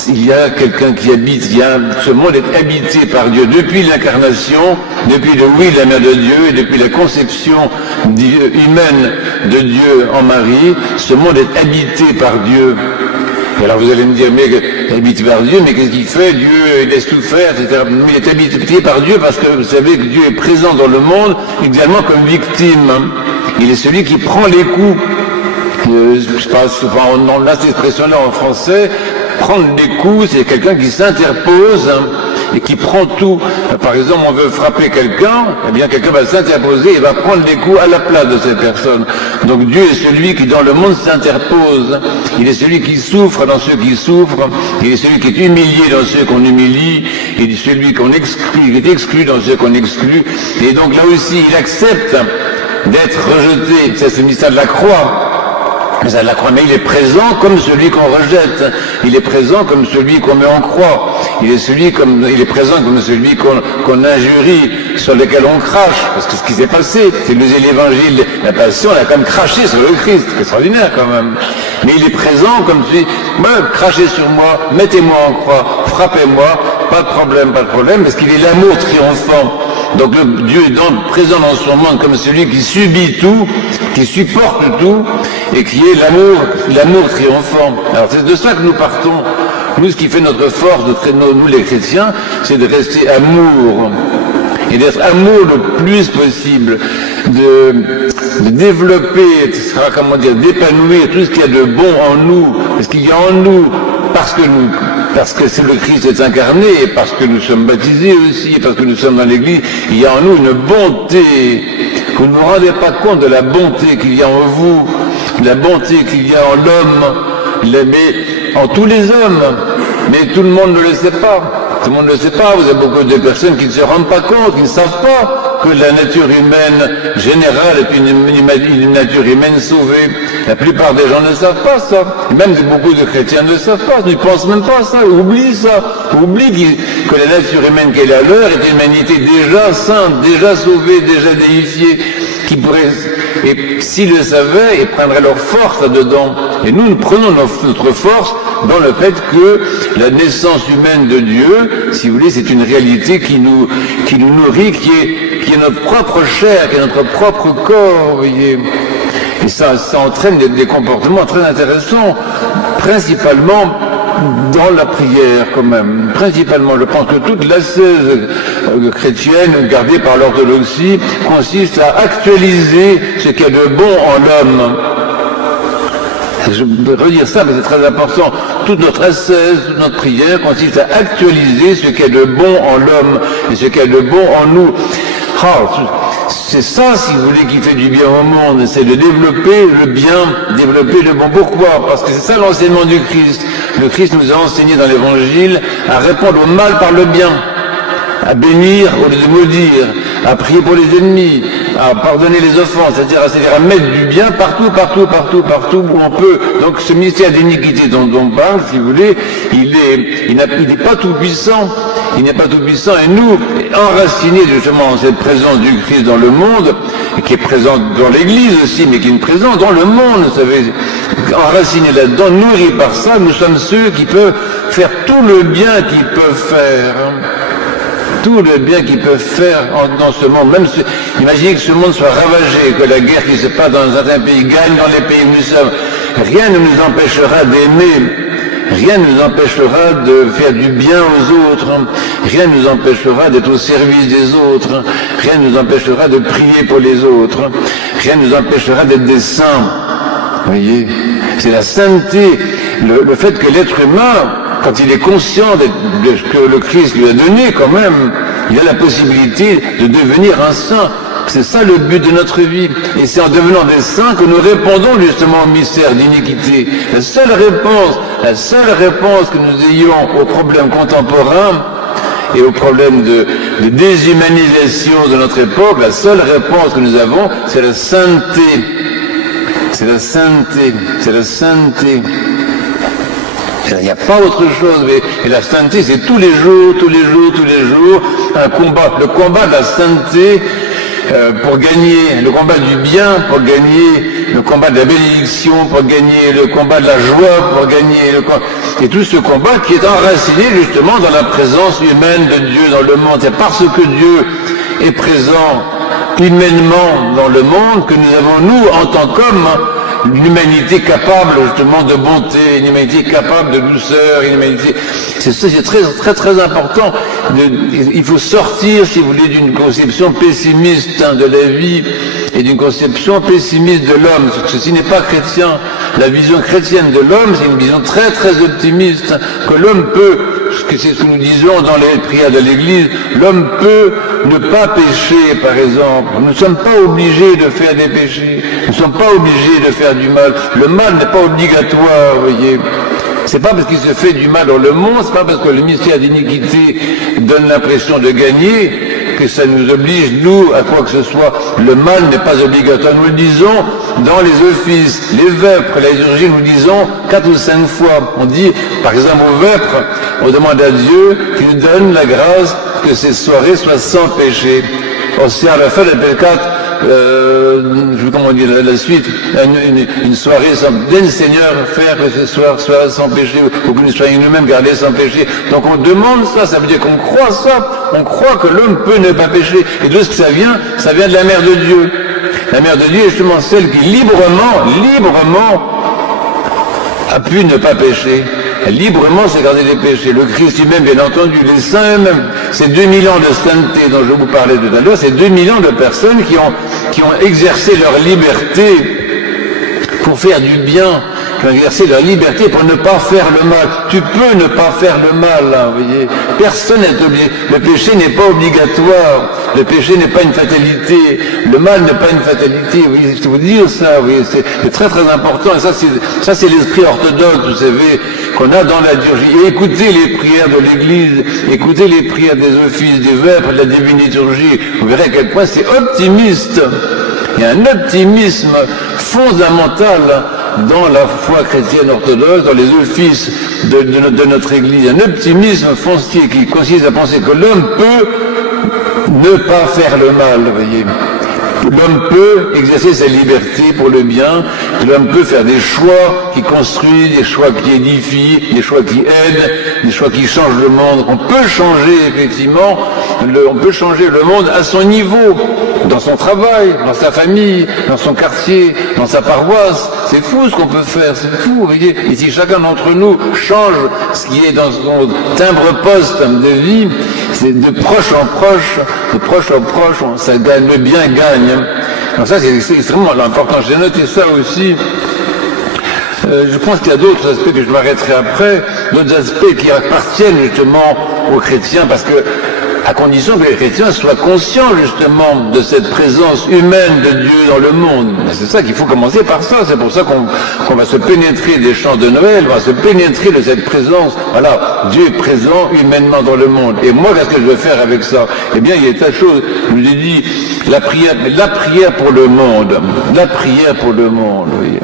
il y a quelqu'un qui habite, ce monde est habité par Dieu depuis l'incarnation, depuis le oui de la mère de Dieu et depuis la conception humaine de Dieu en Marie, ce monde est habité par Dieu. Et alors vous allez me dire, mais habité par Dieu, mais qu'est-ce qu'il fait? Dieu il laisse tout faire, etc. Mais il est habité par Dieu parce que vous savez que Dieu est présent dans le monde également comme victime. Il est celui qui prend les coups. Je sais pas, on a cette expression-là en français, prendre les coups, c'est quelqu'un qui s'interpose et qui prend tout. Par exemple, on veut frapper quelqu'un, eh bien quelqu'un va s'interposer et va prendre les coups à la place de cette personne. Donc Dieu est celui qui dans le monde s'interpose. Il est celui qui souffre dans ceux qui souffrent. Il est celui qui est humilié dans ceux qu'on humilie. Il est celui qu'on exclut, qui est exclu dans ceux qu'on exclut. Et donc là aussi, il accepte d'être rejeté. C'est le mystère de la croix. Mais il est présent comme celui qu'on rejette. Il est présent comme celui qu'on met en croix. il est présent comme celui qu'on injurie, sur lequel on crache, parce que ce qui s'est passé, c'est que l'évangile, la passion, elle a quand même craché sur le Christ, c'est extraordinaire quand même. Mais il est présent comme celui, crachez sur moi, mettez-moi en croix, frappez-moi, pas de problème, parce qu'il est l'amour triomphant. Donc Dieu est présent dans son monde comme celui qui subit tout, qui supporte tout, et qui est l'amour triomphant. Alors c'est de ça que nous partons. Nous, ce qui fait notre force, nous les chrétiens, c'est de rester amour. Et d'être amour le plus possible, de développer, d'épanouir tout ce qu'il y a de bon en nous, ce qu'il y a en nous, parce que c'est le Christ est incarné, et parce que nous sommes baptisés aussi, parce que nous sommes dans l'Église, il y a en nous une bonté. Vous ne vous rendez pas compte de la bonté qu'il y a en vous, la bonté qu'il y a en l'homme, mais en tous les hommes, mais tout le monde ne le sait pas. Tout le monde ne le sait pas, vous avez beaucoup de personnes qui ne se rendent pas compte, qui ne savent pas que la nature humaine générale est une nature humaine sauvée. La plupart des gens ne savent pas ça. Et même beaucoup de chrétiens ne savent pas, ne pensent même pas à ça, oublient ça. Oublient que la nature humaine qu'elle est à l'heure est une humanité déjà sainte, déjà sauvée, déjà déifiée, qui pourrait, et s'ils le savaient, ils prendraient leur force là-dedans. Et nous prenons notre force dans le fait que la naissance humaine de Dieu, si vous voulez, c'est une réalité qui nous nourrit, qui est notre propre chair, qui est notre propre corps, vous voyez. Et ça entraîne des comportements très intéressants, principalement dans la prière quand même. Principalement, je pense que toute l'ascèse chrétienne gardée par l'orthodoxie consiste à actualiser ce qu'il y a de bon en l'homme. Je vais redire ça, mais c'est très important. Toute notre ascèse, toute notre prière consiste à actualiser ce qu'il y a de bon en l'homme et ce qu'il y a de bon en nous. C'est ça, si vous voulez, qui fait du bien au monde, c'est de développer le bien, développer le bon. Pourquoi? Parce que c'est ça l'enseignement du Christ. Le Christ nous a enseigné dans l'Évangile à répondre au mal par le bien, à bénir au lieu de maudire, à prier pour les ennemis, à pardonner les offenses, c'est-à-dire à mettre du bien partout où on peut. Donc ce ministère d'iniquité dont on parle, si vous voulez, il n'est pas tout puissant. Il n'est pas tout puissant, et nous, enracinés justement en cette présence du Christ dans le monde, et qui est présente dans l'Église aussi, mais qui est présente dans le monde, vous savez, enracinés là-dedans, nourris par ça, nous sommes ceux qui peuvent faire tout le bien qu'ils peuvent faire. Tout le bien qu'ils peuvent faire dans ce monde. Même imaginez que ce monde soit ravagé, que la guerre qui se passe dans certains pays gagne dans les pays où nous sommes. Rien ne nous empêchera d'aimer. Rien ne nous empêchera de faire du bien aux autres. Rien ne nous empêchera d'être au service des autres. Rien ne nous empêchera de prier pour les autres. Rien ne nous empêchera d'être des saints. Vous voyez, c'est la sainteté, le fait que l'être humain, quand il est conscient de ce que le Christ lui a donné quand même, il a la possibilité de devenir un saint. C'est ça le but de notre vie. Et c'est en devenant des saints que nous répondons justement au mystère d'iniquité. La seule réponse que nous ayons aux problèmes contemporains et aux problèmes de déshumanisation de notre époque, la seule réponse que nous avons, c'est la sainteté. C'est la sainteté. C'est la sainteté. Il n'y a pas autre chose. Et la sainteté, c'est tous les jours, un combat. Le combat de la sainteté, pour gagner le combat du bien, pour gagner le combat de la bénédiction, pour gagner le combat de la joie, pour gagner et tout ce combat qui est enraciné justement dans la présence humaine de Dieu dans le monde. C'est parce que Dieu est présent humainement dans le monde que nous avons, nous, en tant qu'hommes, une humanité capable justement de bonté, une humanité capable de douceur, une humanité. C'est très important. Il faut sortir, si vous voulez, d'une conception pessimiste de la vie et d'une conception pessimiste de l'homme. Ceci n'est pas chrétien. La vision chrétienne de l'homme, c'est une vision très optimiste, que l'homme peut, c'est ce que nous disons dans les prières de l'Église, l'homme peut ne pas pécher, par exemple. Nous ne sommes pas obligés de faire des péchés. Nous ne sommes pas obligés de faire du mal. Le mal n'est pas obligatoire, vous voyez. C'est pas parce qu'il se fait du mal dans le monde, c'est pas parce que le mystère d'iniquité donne l'impression de gagner que ça nous oblige, nous, à quoi que ce soit. Le mal n'est pas obligatoire. Nous le disons dans les offices, les vêpres, la liturgie, nous disons 4 ou 5 fois. On dit, par exemple, aux vêpres, on demande à Dieu qu'il nous donne la grâce que ces soirées soient sans péché. Aussi à la fin de Pécat, comment dire la suite, une soirée sans, donne Seigneur, faire que ce soir soit sans péché, ou que nous soyons nous-mêmes gardés sans péché. Donc on demande ça, ça veut dire qu'on croit ça, on croit que l'homme peut ne pas pécher. Et d'où est-ce que ça vient de la mère de Dieu. La mère de Dieu est justement celle qui librement, a pu ne pas pécher. Librement s'est gardé des péchés. Le Christ lui-même, bien entendu, les saints eux-mêmes. Ces 2000 ans de sainteté dont je vous parlais tout à l'heure, c'est 2000 ans de personnes qui ont exercé leur liberté pour faire du bien, qui ont exercé leur liberté pour ne pas faire le mal. Tu peux ne pas faire le mal, hein, vous voyez. Personne n'est obligé. Le péché n'est pas obligatoire. Le péché n'est pas une fatalité. Le mal n'est pas une fatalité. Vous voyez, je vous dire ça, vous voyez, c'est très très important. Et ça c'est l'esprit orthodoxe, vous savez, qu'on a dans la liturgie. Et écoutez les prières de l'Église, écoutez les prières des offices, des vêpres, de la divine liturgie. Vous verrez à quel point c'est optimiste. Il y a un optimisme fondamental dans la foi chrétienne orthodoxe, dans les offices de notre Église. Un optimisme foncier qui consiste à penser que l'homme peut ne pas faire le mal, vous voyez. L'homme peut exercer sa liberté pour le bien, l'homme peut faire des choix qui construisent, des choix qui édifient, des choix qui aident, des choix qui changent le monde. On peut changer effectivement, on peut changer le monde à son niveau, dans son travail, dans sa famille, dans son quartier, dans sa paroisse. C'est fou ce qu'on peut faire, c'est fou, vous voyez. Et si chacun d'entre nous change ce qui est dans son timbre-poste de vie, c'est de proche en proche, ça gagne, le bien gagne. Donc ça, c'est extrêmement important. J'ai noté ça aussi. Je pense qu'il y a d'autres aspects que je m'arrêterai après, d'autres aspects qui appartiennent justement aux chrétiens, parce que, à condition que les chrétiens soient conscients justement de cette présence humaine de Dieu dans le monde. C'est ça qu'il faut commencer par ça. C'est pour ça qu'on va se pénétrer des chants de Noël, on va se pénétrer de cette présence. Voilà, Dieu est présent humainement dans le monde. Et moi, qu'est-ce que je veux faire avec ça? Eh bien, il y a tas de choses. Je vous ai dit, la prière pour le monde. La prière pour le monde, vous voyez.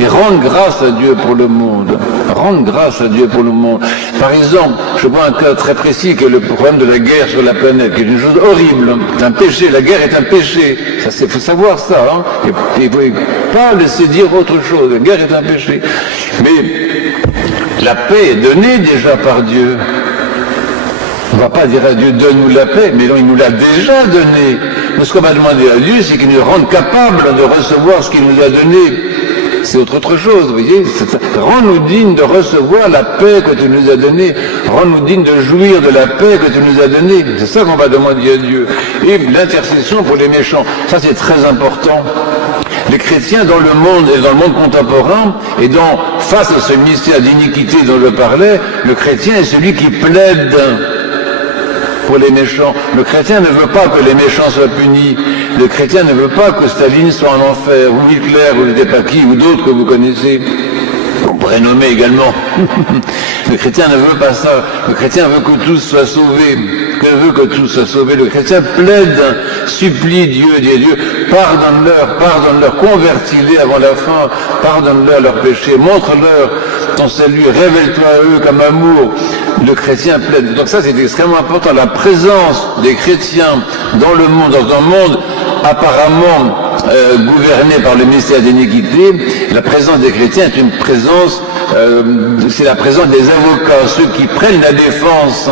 Et rendre grâce à Dieu pour le monde. Rendre grâce à Dieu pour le monde. Par exemple, je vois un cas très précis que le problème de la guerre sur la planète, qui est une chose horrible. C'est un péché. La guerre est un péché. Il faut savoir ça. Hein. Et il ne faut pas laisser dire autre chose. La guerre est un péché. Mais la paix est donnée déjà par Dieu. On ne va pas dire à Dieu, donne-nous la paix, mais non, il nous l'a déjà donnée. Mais ce qu'on va demander à Dieu, c'est qu'il nous rende capables de recevoir ce qu'il nous a donné. C'est autre chose, vous voyez. Rends-nous dignes de recevoir la paix que tu nous as donnée. Rends-nous dignes de jouir de la paix que tu nous as donnée. C'est ça qu'on va demander à Dieu. Et l'intercession pour les méchants, ça c'est très important. Les chrétiens dans le monde et dans le monde contemporain, et face à ce mystère d'iniquité dont je parlais, le chrétien est celui qui plaide pour les méchants. Le chrétien ne veut pas que les méchants soient punis. Le chrétien ne veut pas que Staline soit en enfer, ou Hitler, ou je ne sais pas qui, ou d'autres que vous connaissez. On pourrait nommer également. Le chrétien ne veut pas ça. Le chrétien veut que tous soient sauvés. Que veut que tous soient sauvés? Le chrétien plaide, supplie Dieu, dit Dieu, pardonne-leur, convertis-les avant la fin, pardonne-leur leurs péchés, montre-leur ton salut, révèle-toi à eux comme amour. Le chrétien plaide. Donc ça, c'est extrêmement important. La présence des chrétiens dans le monde, dans un monde apparemment gouverné par le mystère d'iniquité, la présence des chrétiens est une présence, c'est la présence des avocats, ceux qui prennent la défense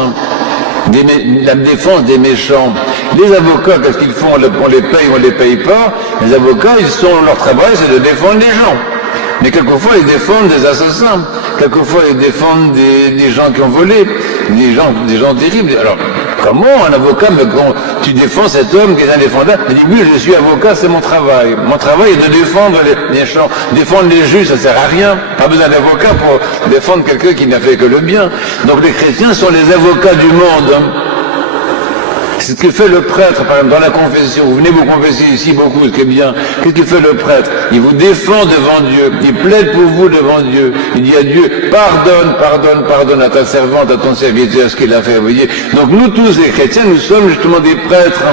des méchants. Les avocats, qu'est-ce qu'ils font? On les paye ou on les paye pas. Les avocats, leur travail, c'est de défendre les gens. Mais quelquefois, ils défendent des assassins. Quelquefois, ils défendent des gens qui ont volé. Des gens terribles. Alors, comment un avocat, quand tu défends cet homme qui est indéfendable, il dit, oui, je suis avocat, c'est mon travail. Mon travail est de défendre les gens. Défendre les juges, ça sert à rien. Pas besoin d'avocat pour défendre quelqu'un qui n'a fait que le bien. Donc les chrétiens sont les avocats du monde. C'est ce que fait le prêtre, par exemple, dans la confession. Vous venez vous confesser ici beaucoup, ce qui est bien. Qu'est-ce que fait le prêtre? Il vous défend devant Dieu. Il plaide pour vous devant Dieu. Il dit à Dieu, pardonne, pardonne, pardonne à ta servante, à ton serviteur, ce qu'il a fait. Vous voyez? Donc nous tous, les chrétiens, nous sommes justement des prêtres.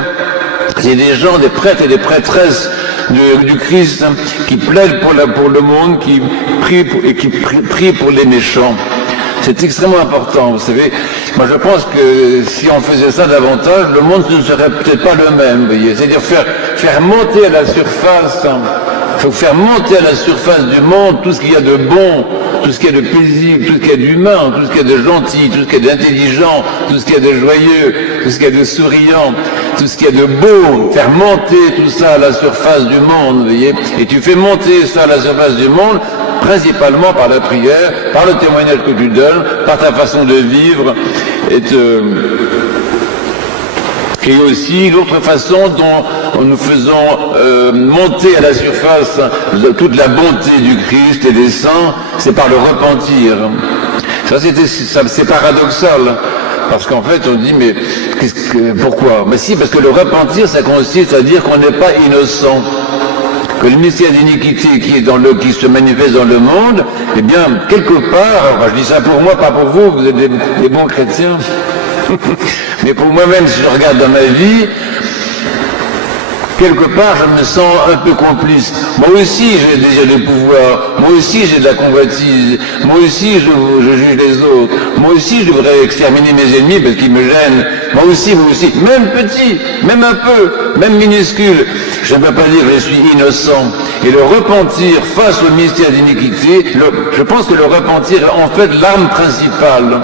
C'est des gens, des prêtres et des prêtresses du Christ qui plaident pour le monde, qui prient pour les méchants. C'est extrêmement important, vous savez. Moi, je pense que si on faisait ça davantage, le monde ne serait peut-être pas le même, vous voyez. C'est-à-dire faire monter à la surface, faut faire monter à la surface du monde tout ce qu'il y a de bon, tout ce qu'il y a de paisible, tout ce qu'il y a d'humain, tout ce qu'il y a de gentil, tout ce qu'il y a d'intelligent, tout ce qu'il y a de joyeux, tout ce qu'il y a de souriant, tout ce qu'il y a de beau, faire monter tout ça à la surface du monde, vous voyez. Et tu fais monter ça à la surface du monde, principalement par la prière, par le témoignage que tu donnes, par ta façon de vivre, et aussi l'autre façon dont nous faisons monter à la surface toute la bonté du Christ et des saints, c'est par le repentir. Ça, c'est paradoxal. Parce qu'en fait, on dit, mais pourquoi? Mais si, parce que le repentir, ça consiste à dire qu'on n'est pas innocent. Que le mystère d'iniquité qui se manifeste dans le monde, eh bien, quelque part, enfin, je dis ça pour moi, pas pour vous, vous êtes des bons chrétiens, mais pour moi-même, si je regarde dans ma vie, quelque part, je me sens un peu complice. Moi aussi, j'ai déjà le pouvoir. Moi aussi, j'ai de la convoitise. Moi aussi, je juge les autres. Moi aussi, je devrais exterminer mes ennemis parce qu'ils me gênent. Moi aussi. Même petit, même un peu, même minuscule. Je ne peux pas dire que je suis innocent. Et le repentir face au mystère d'iniquité, je pense que le repentir est en fait l'arme principale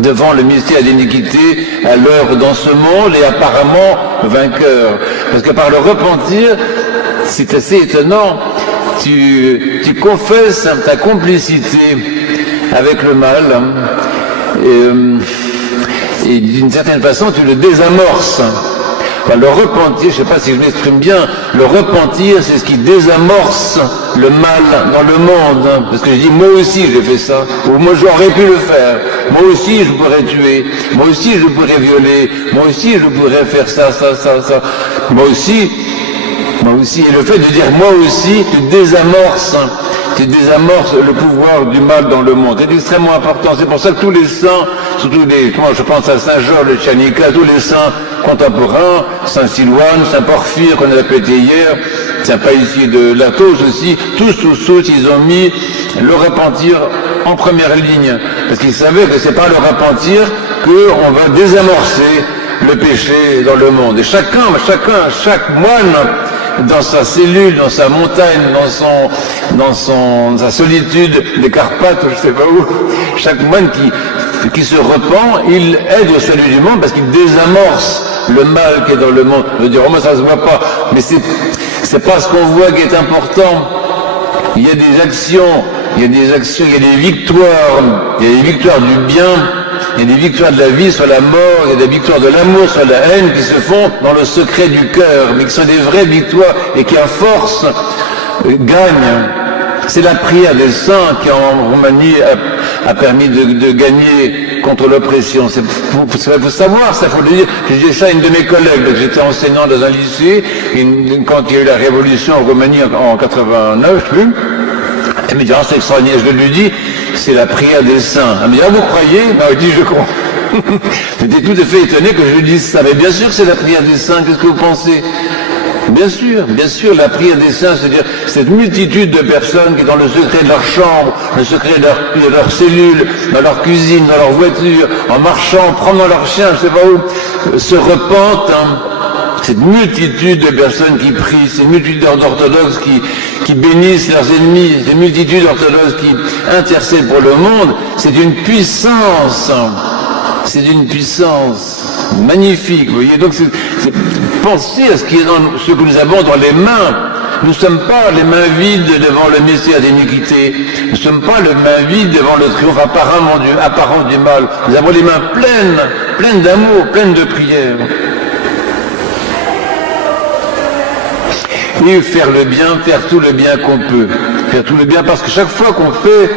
devant le mystère d'iniquité à l'œuvre dans ce monde et apparemment vainqueur. Parce que par le repentir, c'est assez étonnant, tu confesses ta complicité avec le mal et d'une certaine façon tu le désamorces. Enfin, le repentir, je ne sais pas si je m'exprime bien, le repentir, c'est ce qui désamorce le mal dans le monde. Hein, parce que je dis, moi aussi j'ai fait ça, ou moi j'aurais pu le faire, moi aussi je pourrais tuer, moi aussi je pourrais violer, moi aussi je pourrais faire ça, moi aussi, et le fait de dire moi aussi, tu désamorces le pouvoir du mal dans le monde. C'est extrêmement important. C'est pour ça que tous les saints, surtout je pense à Saint Georges de Tchanika, tous les saints contemporains, Saint Silouane, Saint Porphyre, qu'on a pété hier, Saint Païssy de Latos aussi, tous, ils ont mis le repentir en première ligne. Parce qu'ils savaient que c'est par le repentir qu'on va désamorcer le péché dans le monde. Et chaque moine, dans sa cellule, dans sa montagne, dans sa solitude des Carpates, je sais pas où, chaque moine qui se repent, il aide au salut du monde parce qu'il désamorce le mal qui est dans le monde. Je veux dire, moi ça se voit pas, mais c'est pas ce qu'on voit qui est important. Il y a des actions, il y a des victoires du bien, il y a des victoires de la vie sur la mort, il y a des victoires de l'amour sur la haine qui se font dans le secret du cœur, mais qui sont des vraies victoires et qui à force gagnent. C'est la prière des saints qui en Roumanie a permis de gagner contre l'oppression. Vous savoir ça, faut le dire. J'ai dit ça à une de mes collègues, j'étais enseignant dans un lycée, quand il y a eu la révolution en Roumanie en 89, je sais plus. Elle me dit, c'est extraordinaire, je lui dis, c'est la prière des saints. Elle me dit, vous croyez? Elle me dit, je crois. J'étais tout à fait étonné que je lui dise ça. Mais bien sûr c'est la prière des saints, qu'est-ce que vous pensez? Bien sûr, la prière des saints, c'est-à-dire cette multitude de personnes qui, dans le secret de leur chambre, le secret de leur cellule, dans leur cuisine, dans leur voiture, en marchant, promenant leur chien, je sais pas où, se repentent, cette multitude de personnes qui prient, ces multitudes d'orthodoxes qui bénissent leurs ennemis, ces multitudes d'orthodoxes qui intercèdent pour le monde, c'est une puissance magnifique, vous voyez. Donc pensez à ce que nous avons dans les mains. Nous ne sommes pas les mains vides devant le mystère d'iniquité. Nous ne sommes pas les mains vides devant le triomphe apparent du mal. Nous avons les mains pleines d'amour, pleines de prière. Et faire le bien, faire tout le bien qu'on peut. Faire tout le bien, parce que chaque fois qu'on fait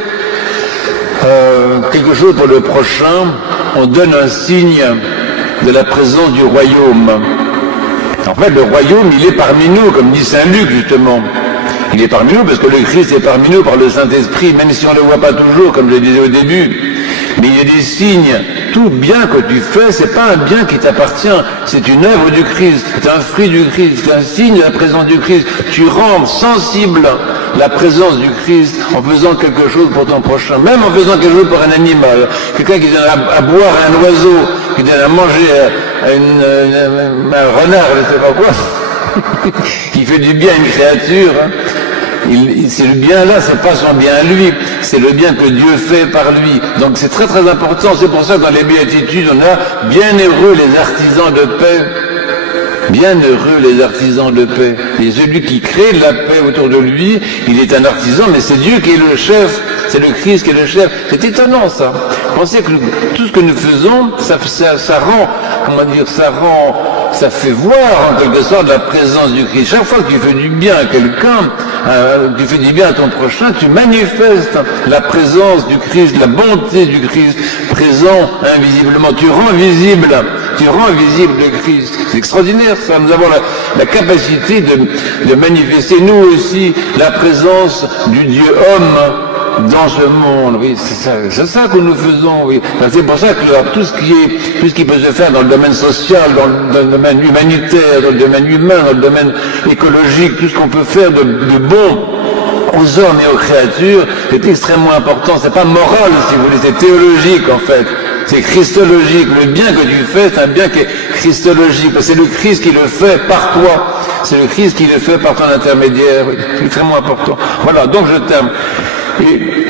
quelque chose pour le prochain, on donne un signe de la présence du royaume. En fait, le royaume, il est parmi nous, comme dit Saint Luc, justement. Il est parmi nous parce que le Christ est parmi nous par le Saint-Esprit, même si on ne le voit pas toujours, comme je le disais au début. Mais il y a des signes. Tout bien que tu fais, c'est pas un bien qui t'appartient, c'est une œuvre du Christ, c'est un fruit du Christ, c'est un signe de la présence du Christ. Tu rends sensible la présence du Christ en faisant quelque chose pour ton prochain, même en faisant quelque chose pour un animal. Quelqu'un qui donne à boire à un oiseau, qui donne à manger à un renard, je ne sais pas quoi, qui fait du bien à une créature. C'est le bien là, c'est pas son bien à lui, c'est le bien que Dieu fait par lui. Donc c'est très très important, c'est pour ça que dans les béatitudes on a bienheureux les artisans de paix. Bienheureux les artisans de paix. Et celui qui crée de la paix autour de lui, il est un artisan, mais c'est Dieu qui est le chef, c'est le Christ qui est le chef. C'est étonnant ça. Pensez que tout ce que nous faisons, ça rend, comment dire, ça fait voir en quelque sorte la présence du Christ. Chaque fois que tu fais du bien à quelqu'un, tu fais du bien à ton prochain, tu manifestes la présence du Christ, la bonté du Christ présent invisiblement. Tu rends visible le Christ. C'est extraordinaire ça. Nous avons la capacité de manifester nous aussi la présence du Dieu homme dans ce monde. Oui, c'est ça que nous faisons. Oui. C'est pour ça que tout ce qui peut se faire dans le domaine social, dans le domaine humanitaire, dans le domaine humain, dans le domaine écologique, tout ce qu'on peut faire de bon aux hommes et aux créatures, c'est extrêmement important. C'est pas moral, si vous voulez, c'est théologique en fait. C'est christologique. Le bien que tu fais, c'est un bien qui est christologique. C'est le Christ qui le fait par toi. C'est le Christ qui le fait par ton intermédiaire. C'est extrêmement important. Voilà, donc je termine. Et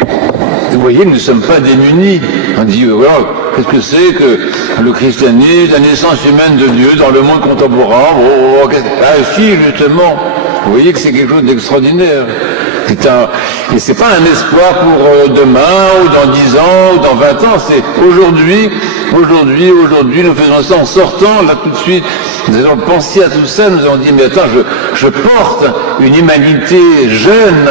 vous voyez, nous ne sommes pas démunis. On dit, voilà, qu'est-ce que c'est que le christianisme, la naissance humaine de Dieu dans le monde contemporain? Si, justement, vous voyez que c'est quelque chose d'extraordinaire. Et c'est pas un espoir pour demain, ou dans 10 ans, ou dans 20 ans, c'est aujourd'hui, nous faisons ça en sortant, là tout de suite, nous avons pensé à tout ça, nous avons dit, mais attends, je porte une humanité jeune,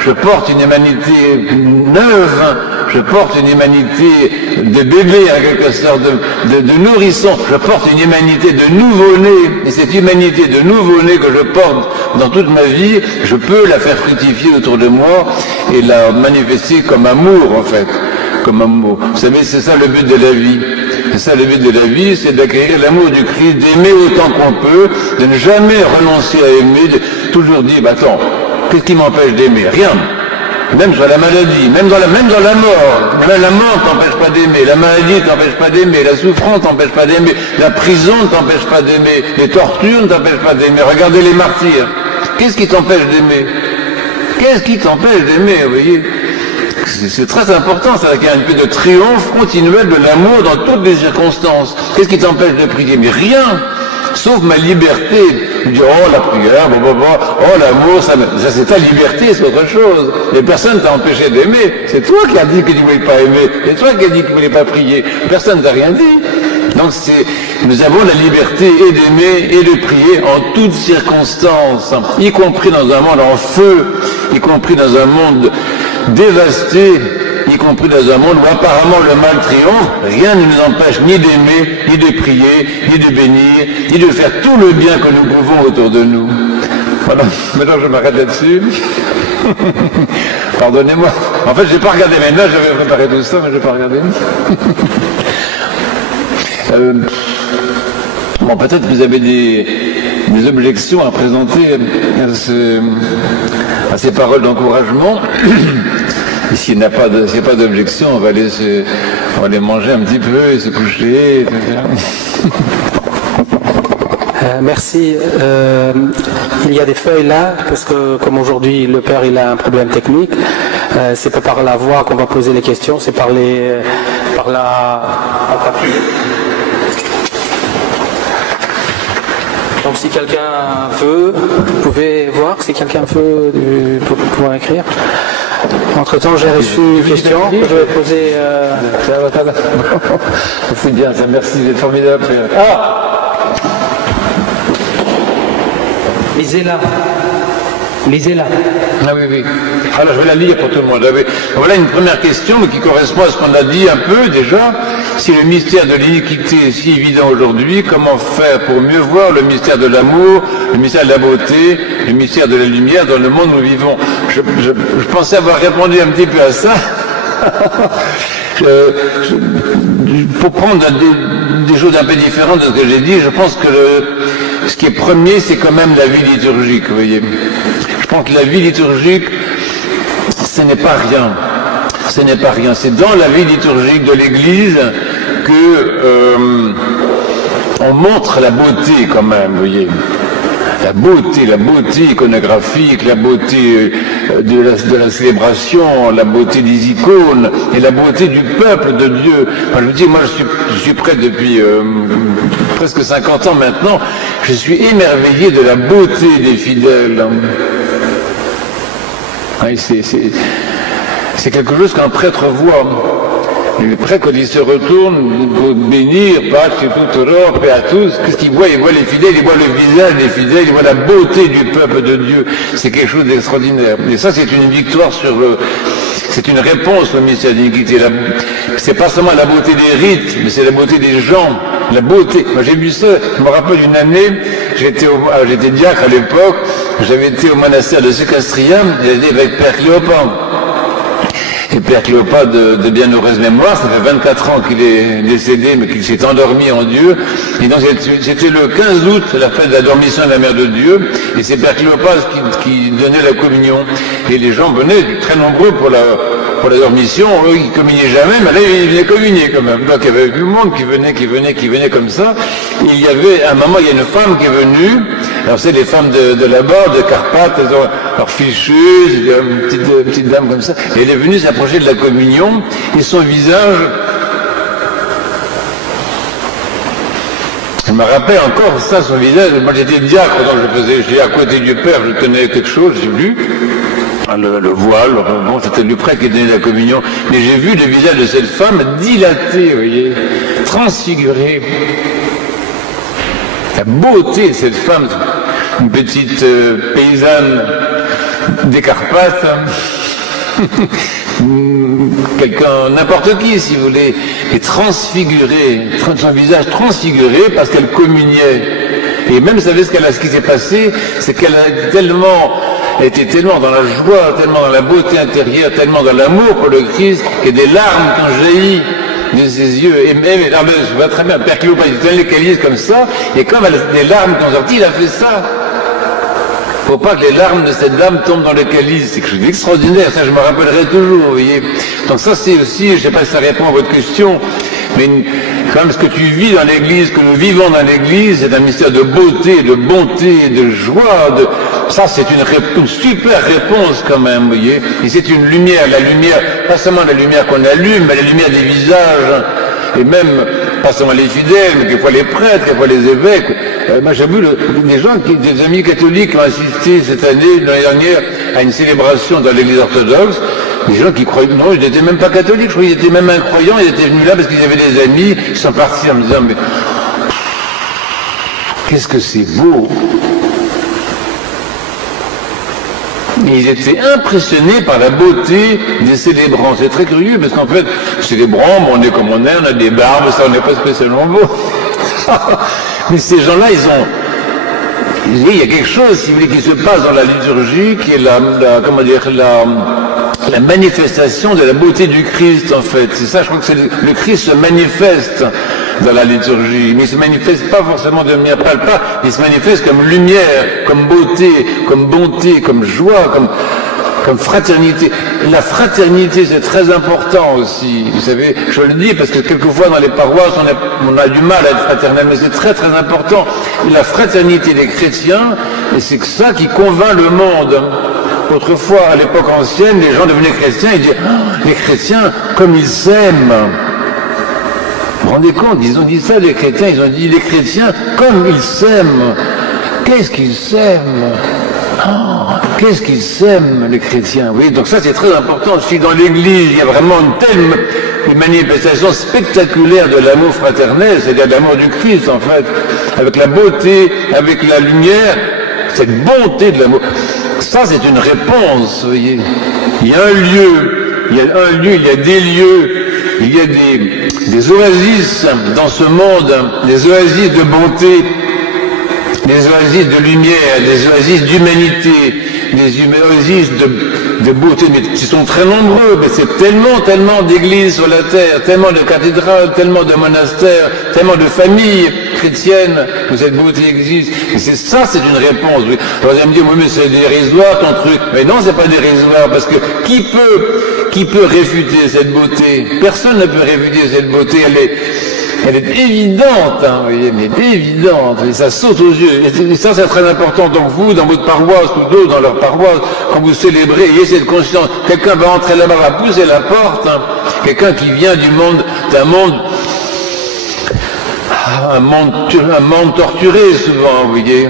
je porte une humanité neuve, je porte une humanité de bébé, en quelque sorte, de nourrisson, je porte une humanité de nouveau-né, et cette humanité de nouveau-né que je porte dans toute ma vie, je peux la faire fructifier autour de moi et la manifester comme amour, en fait, comme amour. Vous savez, c'est ça le but de la vie. C'est ça le but de la vie, c'est d'acquérir l'amour du Christ, d'aimer autant qu'on peut, de ne jamais renoncer à aimer, de toujours dire, bah attends, qu'est-ce qui m'empêche d'aimer? Rien. Même sur la maladie, même dans la mort. Même la mort t'empêche pas d'aimer, la maladie t'empêche pas d'aimer, la souffrance t'empêche pas d'aimer, la prison ne t'empêche pas d'aimer, les tortures ne t'empêchent pas d'aimer. Regardez les martyrs. Qu'est-ce qui t'empêche d'aimer? Qu'est-ce qui t'empêche d'aimer, vous voyez? C'est très important, ça, qu'il y a un peu de triomphe continuel de l'amour dans toutes les circonstances. Qu'est-ce qui t'empêche de prier? Mais rien, sauf ma liberté. Je dis, oh, la prière, oh, l'amour, ça c'est ta liberté, c'est autre chose. Mais personne t'a empêché d'aimer. C'est toi qui as dit que tu ne voulais pas aimer. C'est toi qui as dit que tu ne voulais pas prier. Personne ne t'a rien dit. Donc nous avons la liberté et d'aimer et de prier en toutes circonstances, y compris dans un monde en feu, y compris dans un monde dévasté, y compris dans un monde où apparemment le mal triomphe. Rien ne nous empêche ni d'aimer, ni de prier, ni de bénir, ni de faire tout le bien que nous pouvons autour de nous. Voilà, maintenant je m'arrête là-dessus. Pardonnez-moi. En fait, j'ai pas regardé maintenant, j'avais préparé tout ça, mais j'ai pas regardé. Bon, peut-être que vous avez des objections à présenter à ces paroles d'encouragement. Et s'il n'y a pas d'objection, on va aller manger un petit peu et se coucher, etc. Merci. Il y a des feuilles là, parce que comme aujourd'hui le père il a un problème technique, c'est pas par la voix qu'on va poser les questions, c'est par la papier. Donc si quelqu'un veut, vous pouvez voir si quelqu'un veut pour pouvoir écrire. Entre-temps, j'ai reçu une question que je vais poser. C'est bien, ça, merci, c'est formidable. Ah, lisez là. Lisez-la. Ah oui, oui. Alors je vais la lire pour tout le monde. Voilà une première question qui correspond à ce qu'on a dit un peu déjà. Si le mystère de l'iniquité est si évident aujourd'hui, comment faire pour mieux voir le mystère de l'amour, le mystère de la beauté, le mystère de la lumière dans le monde où nous vivons? Je pensais avoir répondu un petit peu à ça. Pour prendre des choses un peu différentes de ce que j'ai dit, je pense que ce qui est premier, c'est quand même la vie liturgique, vous voyez. Je pense que la vie liturgique, ce n'est pas rien. Ce n'est pas rien. C'est dans la vie liturgique de l'Église que on montre la beauté quand même, vous voyez. La beauté iconographique, la beauté de la célébration, la beauté des icônes et la beauté du peuple de Dieu. Enfin, je vous dis, moi je suis près depuis presque 50 ans maintenant, je suis émerveillé de la beauté des fidèles. Oui, c'est quelque chose qu'un prêtre voit. Le prêtre, quand il se retourne pour bénir, Pax et toute Europe et à tous, qu'est-ce qu'il voit? Il voit les fidèles, il voit le visage des fidèles, il voit la beauté du peuple de Dieu. C'est quelque chose d'extraordinaire. Et ça, c'est une victoire c'est une réponse au mystère d'iniquité. C'est pas seulement la beauté des rites, mais c'est la beauté des gens. La beauté. Moi, j'ai vu ça, je me rappelle d'une année, j'étais diacre à l'époque, j'avais été au monastère de Secastria, j'étais avec Père Cléopas. Et Père Cléopas de bien heureuse mémoire, ça fait 24 ans qu'il est décédé, mais qu'il s'est endormi en Dieu. Et donc c'était le 15 août, la fête de la dormition de la Mère de Dieu, et c'est Père Cléopas qui donnait la communion. Et les gens venaient très nombreux pour la dormition, eux ils communiaient jamais, mais là ils venaient communier quand même. Donc il y avait du monde qui venait comme ça. Et il y avait, à un moment, il y a une femme qui est venue, alors c'est les femmes de là-bas, de Carpates, elles ont leur fichueuse, une petite dame comme ça, et elle est venue s'approcher de la communion, et son visage, je me rappelle encore ça, son visage, moi j'étais diacre, donc j'étais à côté du Père, je tenais quelque chose, j'ai vu, le voile, bon, c'était le prêtre qui donnait la communion, mais j'ai vu le visage de cette femme dilaté, vous voyez, transfiguré. La beauté de cette femme, une petite paysanne des Carpates, quelqu'un, n'importe qui si vous voulez, est transfiguré, son visage transfiguré parce qu'elle communiait. Et même, vous savez ce qui s'est passé, c'est qu'elle était tellement dans la joie, tellement dans la beauté intérieure, tellement dans l'amour pour le Christ, que des larmes qui ont jailli de ses yeux. Et même, je vois très bien, Père Cléopas, il tenait les calices comme ça, et comme des larmes qui ont sorti, il a fait ça. Faut pas que les larmes de cette dame tombent dans le calice. C'est quelque chose d'extraordinaire, ça je me rappellerai toujours, vous voyez. Donc ça c'est aussi, je sais pas si ça répond à votre question, mais quand même ce que tu vis dans l'église, que nous vivons dans l'église, c'est un mystère de beauté, de bonté, de joie, ça c'est une super réponse quand même, vous voyez. Et c'est une lumière, la lumière, pas seulement la lumière qu'on allume, mais la lumière des visages, et même, pas seulement les fidèles, mais quelquefois les prêtres, quelquefois les évêques. Moi j'ai vu des amis catholiques qui ont assisté cette année, l'année dernière, à une célébration dans l'église orthodoxe, des gens qui croyaient, non, ils n'étaient même pas catholiques, je crois qu'ils étaient même incroyants, ils étaient venus là parce qu'ils avaient des amis, ils sont partis en me disant, mais qu'est-ce que c'est beau! Et ils étaient impressionnés par la beauté des célébrants. C'est très curieux parce qu'en fait, célébrants, on est comme on est, on a des barbes, ça on n'est pas spécialement beau. Mais ces gens-là, il y a quelque chose, si vous voulez, qui se passe dans la liturgie, qui est la manifestation de la beauté du Christ, en fait. C'est ça, je crois que le Christ se manifeste dans la liturgie, mais il se manifeste pas forcément de manière palpable, il se manifeste comme lumière, comme beauté, comme bonté, comme joie, comme fraternité. La fraternité, c'est très important aussi. Vous savez, je le dis parce que quelquefois dans les paroisses, on a du mal à être fraternel, mais c'est très très important. La fraternité des chrétiens, et c'est ça qui convainc le monde. Autrefois, à l'époque ancienne, les gens devenaient chrétiens et disaient « les chrétiens, comme ils s'aiment ». Vous vous rendez compte, ils ont dit ça, les chrétiens, ils ont dit les chrétiens, comme ils s'aiment. Qu'est-ce qu'ils s'aiment? Qu'est-ce qu'ils s'aiment, les chrétiens? Oui, donc ça c'est très important. Si dans l'église, il y a vraiment une manifestation spectaculaire de l'amour fraternel, c'est-à-dire de l'amour du Christ, en fait, avec la beauté, avec la lumière, cette bonté de l'amour. ça c'est une réponse, vous voyez. Il y a un lieu, il y a des lieux, il y a des oasis dans ce monde, des oasis de bonté, des oasis de lumière, des oasis d'humanité, des oasis de beauté, mais qui sont très nombreux, mais c'est tellement d'églises sur la terre, tellement de cathédrales, tellement de monastères, tellement de familles chrétiennes où cette beauté existe. Et c'est une réponse. Oui. Alors vous allez me dire, oui, mais c'est dérisoire ton truc. Mais non, c'est pas dérisoire, parce que qui peut réfuter cette beauté? Personne ne peut réfuter cette beauté, elle est évidente, hein, vous voyez, mais évidente, et ça saute aux yeux. Et ça, c'est très important. Donc vous, dans votre paroisse, ou d'autres dans leur paroisse, quand vous célébrez, ayez cette conscience. Quelqu'un va entrer là-bas, va pousser la porte, hein. Quelqu'un qui vient d'un monde torturé souvent, vous voyez,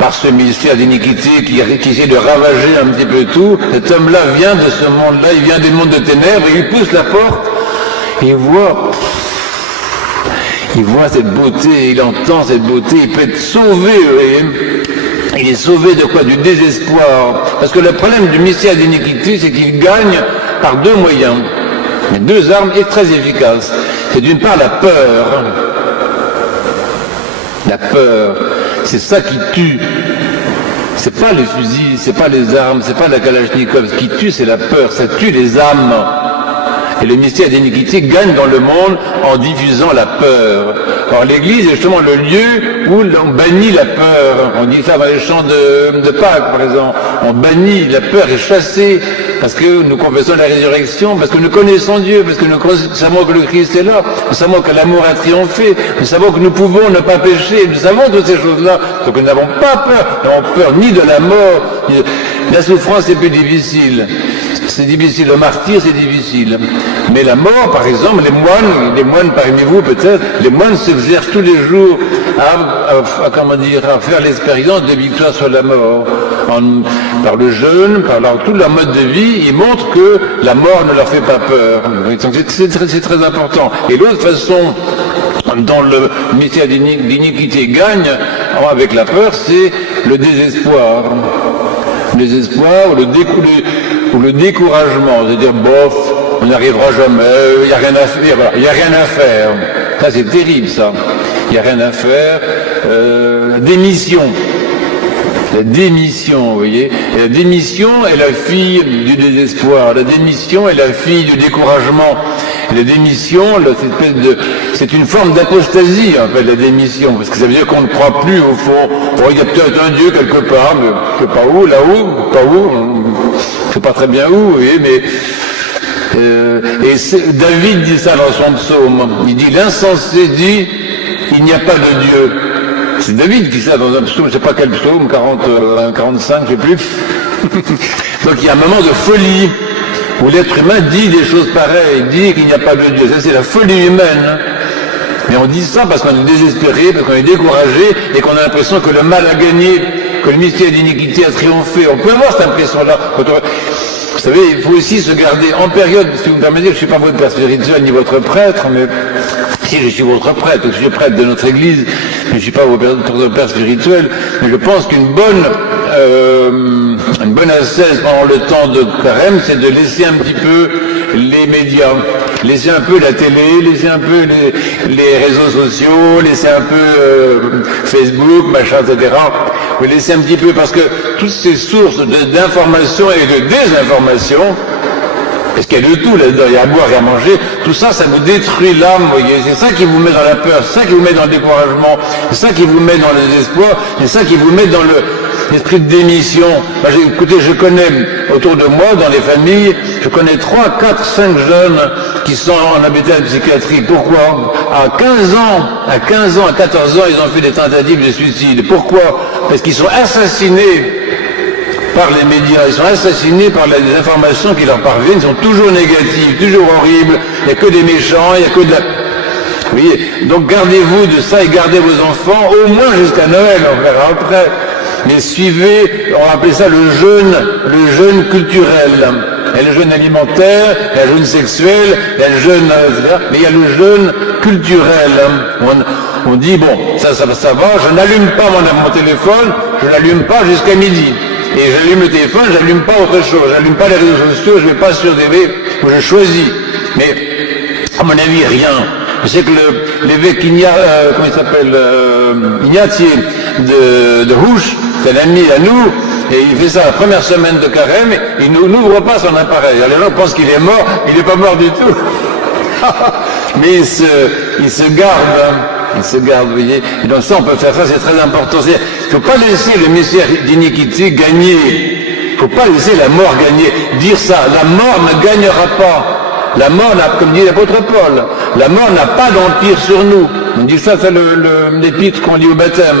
par ce ministère d'iniquité qui essaie de ravager un petit peu tout. Cet homme-là vient de ce monde-là, il vient du monde de ténèbres, et il pousse la porte, et il voit cette beauté, il entend cette beauté, il peut être sauvé, vous voyez. Il est sauvé de quoi? Du désespoir. Parce que le problème du mystère d'iniquité, c'est qu'il gagne par deux moyens. Mais deux armes très efficaces. C'est d'une part la peur. La peur, c'est ça qui tue. C'est pas les fusils, c'est pas les armes, c'est pas la Kalachnikov. Ce qui tue, c'est la peur. Ça tue les âmes. Et le mystère d'iniquité gagne dans le monde en diffusant la peur. Alors l'Église est justement le lieu où on bannit la peur. On dit ça dans les chants de Pâques, par exemple. On bannit, la peur est chassée, parce que nous confessons la résurrection, parce que nous connaissons Dieu, parce que nous savons que le Christ est là, nous savons que l'amour a triomphé, nous savons que nous pouvons ne pas pécher, nous savons toutes ces choses-là. Donc nous n'avons pas peur. Nous n'avons peur ni de la mort, ni de... La souffrance est plus difficile. C'est difficile, le martyr c'est difficile. Mais la mort, par exemple, les moines parmi vous peut-être, les moines s'exercent tous les jours à faire l'expérience de victoire sur la mort. Par le jeûne, par tout leur mode de vie, ils montrent que la mort ne leur fait pas peur. Donc c'est très important. Et l'autre façon dont le mystère d'iniquité gagne avec la peur, c'est le désespoir. Le désespoir ou le découragement, c'est-à-dire bof, on n'arrivera jamais, il n'y a rien à faire, voilà, il n'y a rien à faire. Ça c'est terrible ça, il n'y a rien à faire. La démission, vous voyez, et la démission est la fille du désespoir, la démission est la fille du découragement. Et la démission, c'est une forme d'apostasie, en fait, la démission, parce que ça veut dire qu'on ne croit plus au fond. Bon, il y a peut-être un Dieu quelque part, mais je ne sais pas où, là-haut, pas où, je ne sais pas très bien où, vous voyez, mais David dit ça dans son psaume. Il dit, l'insensé dit, il n'y a pas de Dieu. C'est David qui dit ça dans un psaume, je ne sais pas quel psaume, 45, je ne sais plus. Donc il y a un moment de folie où l'être humain dit des choses pareilles, dit qu'il n'y a pas de Dieu. Ça c'est la folie humaine. Mais on dit ça parce qu'on est désespéré, parce qu'on est découragé et qu'on a l'impression que le mal a gagné, que le mystère d'iniquité a triomphé. On peut avoir cette impression-là. Vous savez, il faut aussi se garder en période, si vous me permettez, je ne suis pas votre père spirituel ni votre prêtre, mais si je suis votre prêtre, je suis prêtre de notre église, je ne suis pas votre père spirituel, mais je pense qu'une bonne ascèse pendant le temps de carême, c'est de laisser un petit peu les médias, laisser un peu la télé, laisser un peu les réseaux sociaux, laisser un peu Facebook, machin, etc. Vous laissez un petit peu, parce que toutes ces sources d'information et de désinformation, parce qu'il y a de tout là-dedans, il y a à boire et à manger, tout ça, ça vous détruit l'âme, vous voyez, c'est ça qui vous met dans la peur, c'est ça qui vous met dans le découragement, c'est ça qui vous met dans le désespoir, c'est ça qui vous met dans l'esprit de démission. Écoutez, je connais autour de moi, dans les familles, je connais 3, 4, 5 jeunes qui sont en habitat psychiatrique. Pourquoi? À 15 ans, à 14 ans, ils ont fait des tentatives de suicide. Pourquoi? Parce qu'ils sont assassinés par les médias, ils sont assassinés par les informations qui leur parviennent, ils sont toujours négatives, toujours horribles, il n'y a que des méchants, il n'y a que de la... Vous voyez, donc gardez-vous de ça et gardez vos enfants, au moins jusqu'à Noël, on verra après. Mais suivez, on va appeler ça le jeûne culturel. Il y a le jeûne alimentaire, il y a le jeûne sexuel, il y a le jeûne, mais il y a le jeûne culturel. On dit, bon, ça va, je n'allume pas mon téléphone, je n'allume pas jusqu'à midi. et j'allume le téléphone, j'allume pas autre chose, j'allume pas les réseaux sociaux, je vais pas sur TV où je choisis. Mais, à mon avis, rien. Je sais que l'évêque comment il s'appelle, Ignatier de Houche, c'est un ami à nous, et il fait ça la première semaine de carême, il n'ouvre pas son appareil. Alors les gens pensent qu'il est mort, il n'est pas mort du tout. Mais il se garde, hein. Il se garde, vous voyez. Et donc ça, on peut faire ça, c'est très important. Il ne faut pas laisser le mystère d'iniquité gagner. Il ne faut pas laisser la mort gagner. Dire ça, la mort ne gagnera pas. La mort n'a, comme dit l'apôtre Paul, la mort n'a pas d'empire sur nous. On dit ça, c'est l'épître qu'on lit au baptême.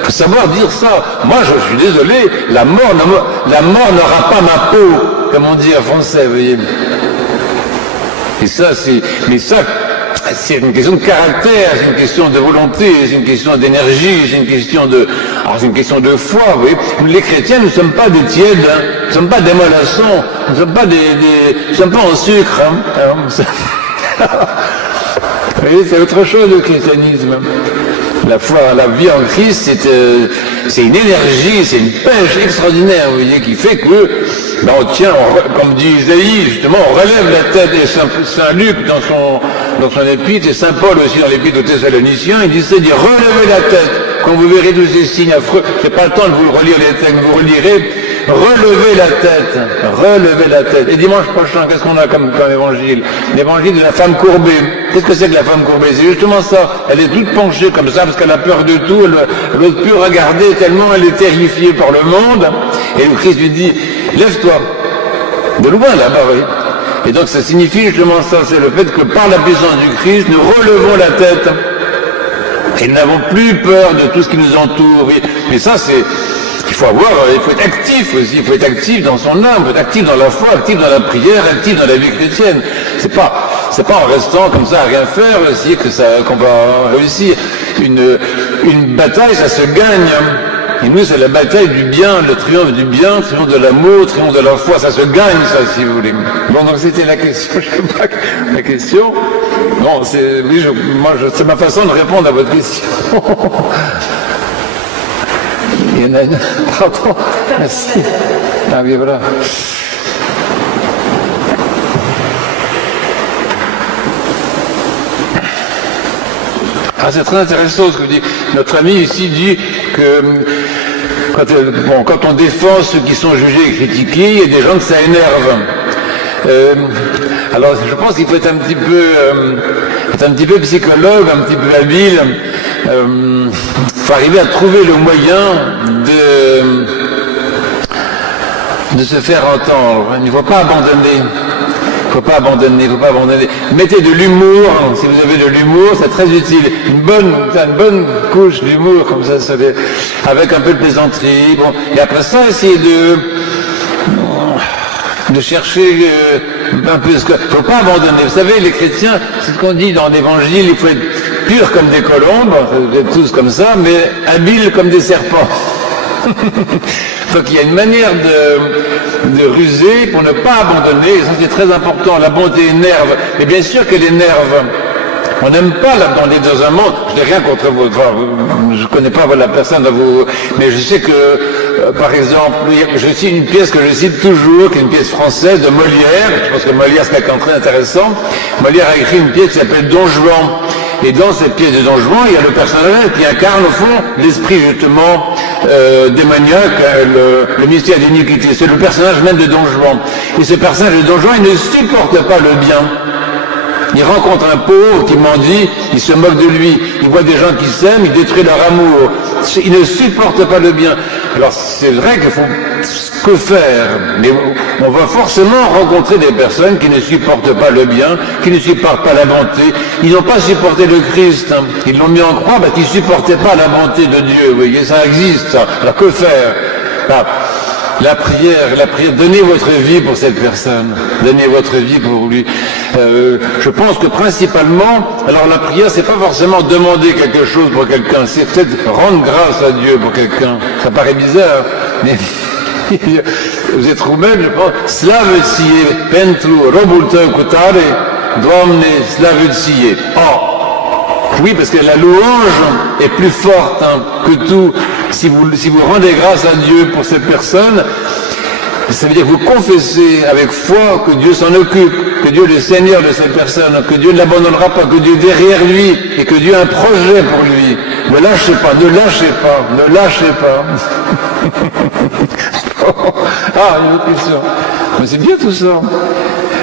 Il faut savoir dire ça. Moi, je suis désolé, la mort n'aura pas ma peau, comme on dit en français, vous voyez. Et ça, c'est une question de caractère, c'est une question de volonté, c'est une question d'énergie, c'est une question de foi, vous voyez. Les chrétiens, nous ne sommes pas des tièdes, hein. Nous ne sommes pas des mollassons, nous ne sommes pas nous sommes pas en sucre, hein. Alors, vous voyez, c'est autre chose le christianisme. La foi, la vie en Christ, c'est une énergie, c'est une pêche extraordinaire, vous voyez, qui fait que, ben, on tient, comme dit Isaïe, justement, on relève la tête, et Saint Luc dans son épître, et Saint Paul aussi dans l'épître aux Thessaloniciens, il dit relevez la tête, quand vous verrez tous ces signes affreux, j'ai pas le temps de vous relire les textes, vous relirez, relevez la tête. Et dimanche prochain, qu'est-ce qu'on a comme évangile? L'évangile de la femme courbée. Qu'est-ce que c'est que la femme courbée? C'est justement ça. Elle est toute penchée comme ça parce qu'elle a peur de tout, elle n'ose plus regarder tellement elle est terrifiée par le monde. Et le Christ lui dit, lève-toi. De loin là-bas, oui. Et donc ça signifie justement ça, c'est le fait que par la puissance du Christ, nous relevons la tête. Et nous n'avons plus peur de tout ce qui nous entoure. Mais ça, il faut être actif aussi, il faut être actif dans son âme, il faut être actif dans la foi, actif dans la prière, actif dans la vie chrétienne. C'est pas en restant comme ça à rien faire aussi qu'on va réussir. Une bataille, ça se gagne. Et nous, c'est la bataille du bien, le triomphe du bien, le triomphe de l'amour, le triomphe de la foi, ça se gagne, ça, si vous voulez. Bon, donc c'était la question, je sais pas, la question. Non, c'est ma façon de répondre à votre question. Il y en a une, pardon, merci. Ah oui, voilà. Ah, c'est très intéressant ce que dit notre ami ici, dit que quand on défend ceux qui sont jugés et critiqués, il y a des gens que ça énerve. Alors je pense qu'il faut être un petit peu psychologue, un petit peu habile. Faut arriver à trouver le moyen de se faire entendre. Il ne faut pas abandonner. Il ne faut pas abandonner. Mettez de l'humour, si vous avez de l'humour, c'est très utile. Une bonne couche d'humour, comme ça, avec un peu de plaisanterie. Bon. Et après ça, essayez de chercher un peu ce que... Il ne faut pas abandonner. Vous savez, les chrétiens, c'est ce qu'on dit dans l'évangile, il faut être pur comme des colombes, vous êtes tous comme ça, mais habiles comme des serpents. Donc il y a une manière de ruser pour ne pas abandonner, et ça c'est très important. La bonté énerve, mais bien sûr qu'elle énerve. On n'aime pas l'abandonner dans un monde, je n'ai rien contre vous, je ne connais pas la personne, mais je sais que, par exemple, je cite une pièce que je cite toujours, qui est une pièce française de Molière, je pense que Molière c'est quelqu'un de très intéressant. Molière a écrit une pièce qui s'appelle Don Juan. Et dans cette pièce de Don Juan, il y a le personnage qui incarne au fond l'esprit justement démoniaque, le mystère d'iniquité. C'est le personnage même de Don Juan. Et ce personnage de Don Juan, il ne supporte pas le bien. Il rencontre un pauvre qui mendie, il se moque de lui. Il voit des gens qui s'aiment, il détruit leur amour. Il ne supporte pas le bien. Alors c'est vrai qu'il faut que faire, mais on va forcément rencontrer des personnes qui ne supportent pas le bien, qui ne supportent pas la bonté. Ils n'ont pas supporté le Christ, hein. Ils l'ont mis en croix parce qu'ils ne supportaient pas la bonté de Dieu. Vous voyez, ça existe, ça. Alors que faire? La prière, donnez votre vie pour cette personne, donnez votre vie pour lui. Je pense que principalement, alors la prière, c'est pas forcément demander quelque chose pour quelqu'un, c'est peut-être rendre grâce à Dieu pour quelqu'un. Ça paraît bizarre, mais vous êtes roumain, je pense. Slaveție pentru robul tău cu tare, Doamne, slaveție. Oh, oui, parce que la louange est plus forte, hein, que tout. si vous rendez grâce à Dieu pour cette personne, ça veut dire que vous confessez avec foi que Dieu s'en occupe, que Dieu est le Seigneur de cette personne, que Dieu ne l'abandonnera pas, que Dieu est derrière lui et que Dieu a un projet pour lui. Ne lâchez pas, ne lâchez pas, ne lâchez pas. Ah, une autre question. Mais c'est bien tout ça.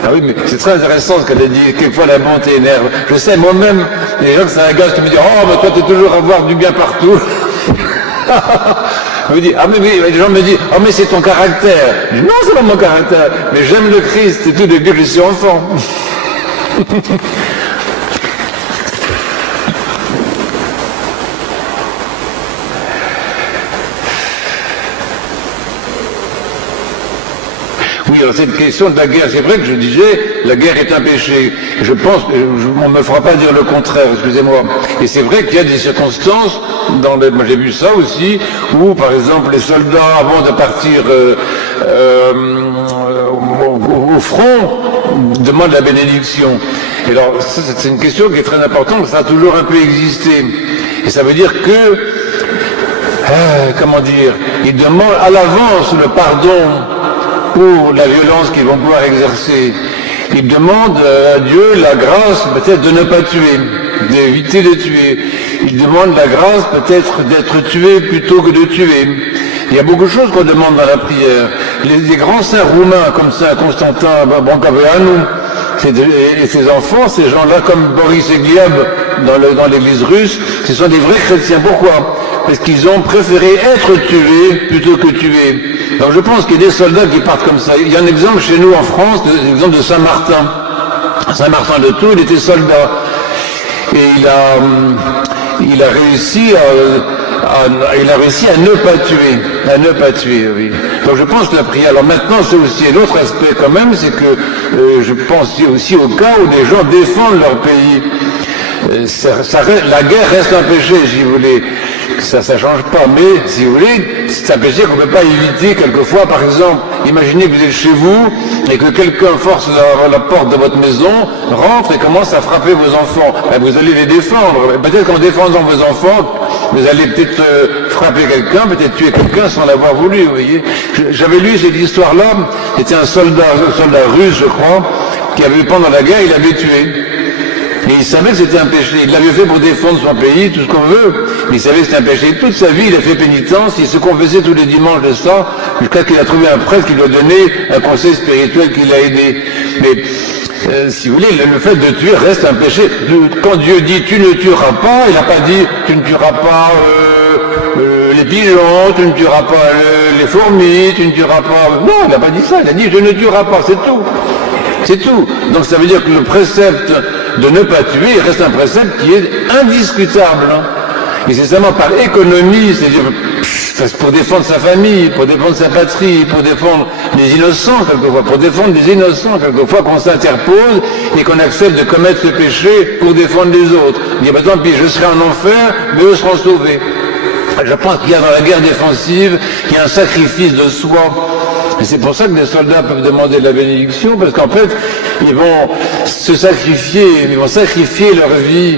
Ah oui, mais c'est très intéressant ce qu'elle a dit. Quelquefois la bonté énerve. Je sais, moi-même, les gens que ça agace qui me disent « Oh, mais toi, tu es toujours à voir du bien partout. » Je me dis, ah mais oui, les gens me disent, ah mais c'est ton caractère. Je dis, non, c'est pas mon caractère, mais j'aime le Christ et tout depuis que je suis enfant. Oui, alors cette question de la guerre, c'est vrai que je disais, la guerre est un péché. Je pense, on ne me fera pas dire le contraire, excusez-moi. Et c'est vrai qu'il y a des circonstances, moi j'ai vu ça aussi, où par exemple les soldats, avant de partir au front, demandent la bénédiction. Et alors, c'est une question qui est très importante, ça a toujours un peu existé. Et ça veut dire que, comment dire, ils demandent à l'avance le pardon pour la violence qu'ils vont pouvoir exercer. Ils demandent à Dieu la grâce peut-être de ne pas tuer, d'éviter de tuer. Ils demandent la grâce peut-être d'être tué plutôt que de tuer. Il y a beaucoup de choses qu'on demande dans la prière. Les grands saints roumains comme Saint Constantin Brancaveanu et ses enfants, ces gens-là comme Boris et Gliab dans l'église russe, ce sont des vrais chrétiens. Pourquoi? Parce qu'ils ont préféré être tués plutôt que tués. Donc je pense qu'il y a des soldats qui partent comme ça. Il y a un exemple chez nous en France, l'exemple de Saint-Martin. Saint-Martin de Tours, il était soldat. Et il a réussi à ne pas tuer, oui. Donc je pense que la prière, alors maintenant c'est aussi l'autre aspect quand même, c'est que je pense aussi au cas où les gens défendent leur pays. La guerre reste un péché, si vous voulez. Ça change pas, mais si vous voulez, c'est un péché qu'on ne peut pas éviter quelquefois. Par exemple, imaginez que vous êtes chez vous et que quelqu'un force la porte de votre maison, rentre et commence à frapper vos enfants. Ben, vous allez les défendre. Peut-être qu'en défendant vos enfants, vous allez peut-être frapper quelqu'un, peut-être tuer quelqu'un sans l'avoir voulu, vous voyez. J'avais lu cette histoire-là, c'était un soldat russe, je crois, qui avait, pendant la guerre, il avait tué. Et il savait que c'était un péché. Il l'avait fait pour défendre son pays, tout ce qu'on veut, mais il savait que c'était un péché. Toute sa vie, il a fait pénitence, il se confessait tous les dimanches de ça, jusqu'à ce qu'il a trouvé un prêtre qui lui a donné un conseil spirituel qui l'a aidé. Mais si vous voulez, le fait de tuer reste un péché. Quand Dieu dit tu ne tueras pas, il n'a pas dit tu ne tueras pas les pigeons, tu ne tueras pas les fourmis, tu ne tueras pas... Non, il n'a pas dit ça, il a dit je ne tueras pas, c'est tout. C'est tout. Donc ça veut dire que le précepte de ne pas tuer reste un précepte qui est indiscutable. Et c'est seulement par économie, c'est-à-dire pour défendre sa famille, pour défendre sa patrie, pour défendre les innocents quelquefois, pour défendre des innocents quelquefois qu'on s'interpose et qu'on accepte de commettre ce péché pour défendre les autres. Il dit, bah, tant pis, je serai en enfer, mais eux seront sauvés. Je pense qu'il y a dans la guerre défensive, il y a un sacrifice de soi. Et c'est pour ça que les soldats peuvent demander la bénédiction, parce qu'en fait, ils vont se sacrifier, ils vont sacrifier leur vie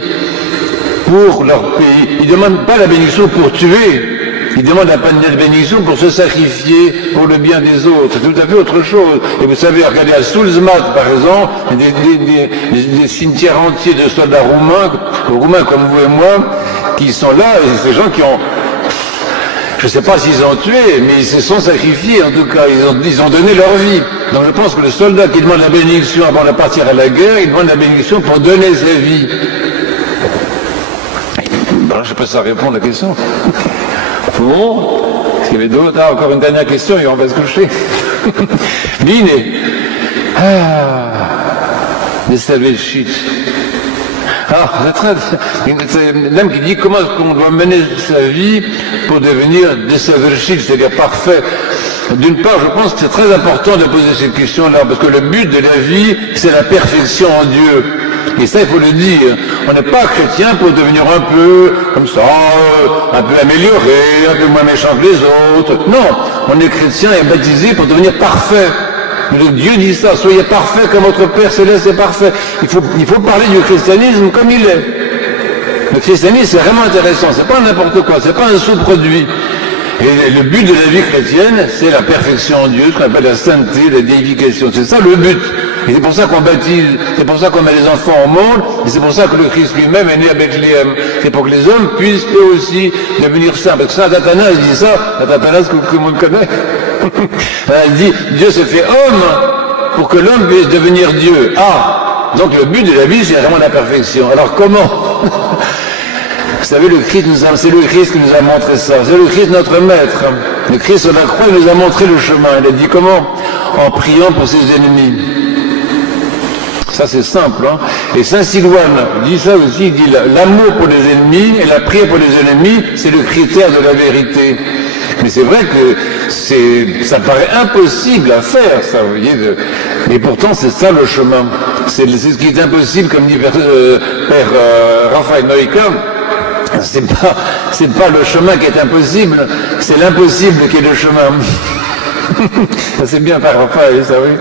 pour leur pays. Ils ne demandent pas la bénédiction pour tuer, ils demandent la bénédiction pour se sacrifier pour le bien des autres. C'est tout à fait autre chose. Et vous savez, regardez à Soulzmat, par exemple, des cimetières entiers de soldats roumains comme vous et moi, qui sont là, et ces gens qui ont... Je ne sais pas s'ils ont tué, mais ils se sont sacrifiés, en tout cas, ils ont donné leur vie. Donc je pense que le soldat qui demande la bénédiction avant de partir à la guerre, il demande la bénédiction pour donner sa vie. Bon, je ne sais pas si ça répond à la question. Bon, est-ce qu'il y avait d'autres? Ah, encore une dernière question et on va se coucher. Bine. Des salveshit. C'est l'homme qui dit comment est-ce qu'on doit mener sa vie pour devenir désaverchil, c'est-à-dire parfait. D'une part, je pense que c'est très important de poser cette question-là, parce que le but de la vie, c'est la perfection en Dieu. Et ça, il faut le dire. On n'est pas chrétien pour devenir un peu, comme ça, un peu amélioré, un peu moins méchant que les autres. Non, on est chrétien et baptisé pour devenir parfait. Dieu dit ça, soyez parfaits comme votre Père Céleste est parfait. Il faut parler du christianisme comme il est. Le christianisme, c'est vraiment intéressant, c'est pas n'importe quoi, c'est pas un sous-produit. Et le but de la vie chrétienne, c'est la perfection en Dieu, ce qu'on appelle la sainteté, la déification. C'est ça le but. Et c'est pour ça qu'on baptise, c'est pour ça qu'on met les enfants au monde, et c'est pour ça que le Christ lui-même est né à Bethléem. C'est pour que les hommes puissent eux aussi devenir saints. Parce que Saint Athanase dit ça, Saint Athanase que tout le monde connaît. Elle dit, Dieu se fait homme pour que l'homme puisse devenir Dieu. Ah, donc le but de la vie, c'est vraiment la perfection. Alors comment? Vous savez, c'est le Christ qui nous a montré ça. C'est le Christ notre maître. Le Christ sur la croix, il nous a montré le chemin. Il a dit comment? En priant pour ses ennemis. Ça c'est simple, hein. Et Saint Silouane dit ça aussi, il dit l'amour pour les ennemis et la prière pour les ennemis, c'est le critère de la vérité. Mais c'est vrai que ça paraît impossible à faire, ça, vous voyez. Mais pourtant c'est ça le chemin. C'est ce qui est impossible, comme dit Père Raphaël Noïka. C'est pas le chemin qui est impossible, c'est l'impossible qui est le chemin. Ça c'est bien Père Raphaël, ça oui.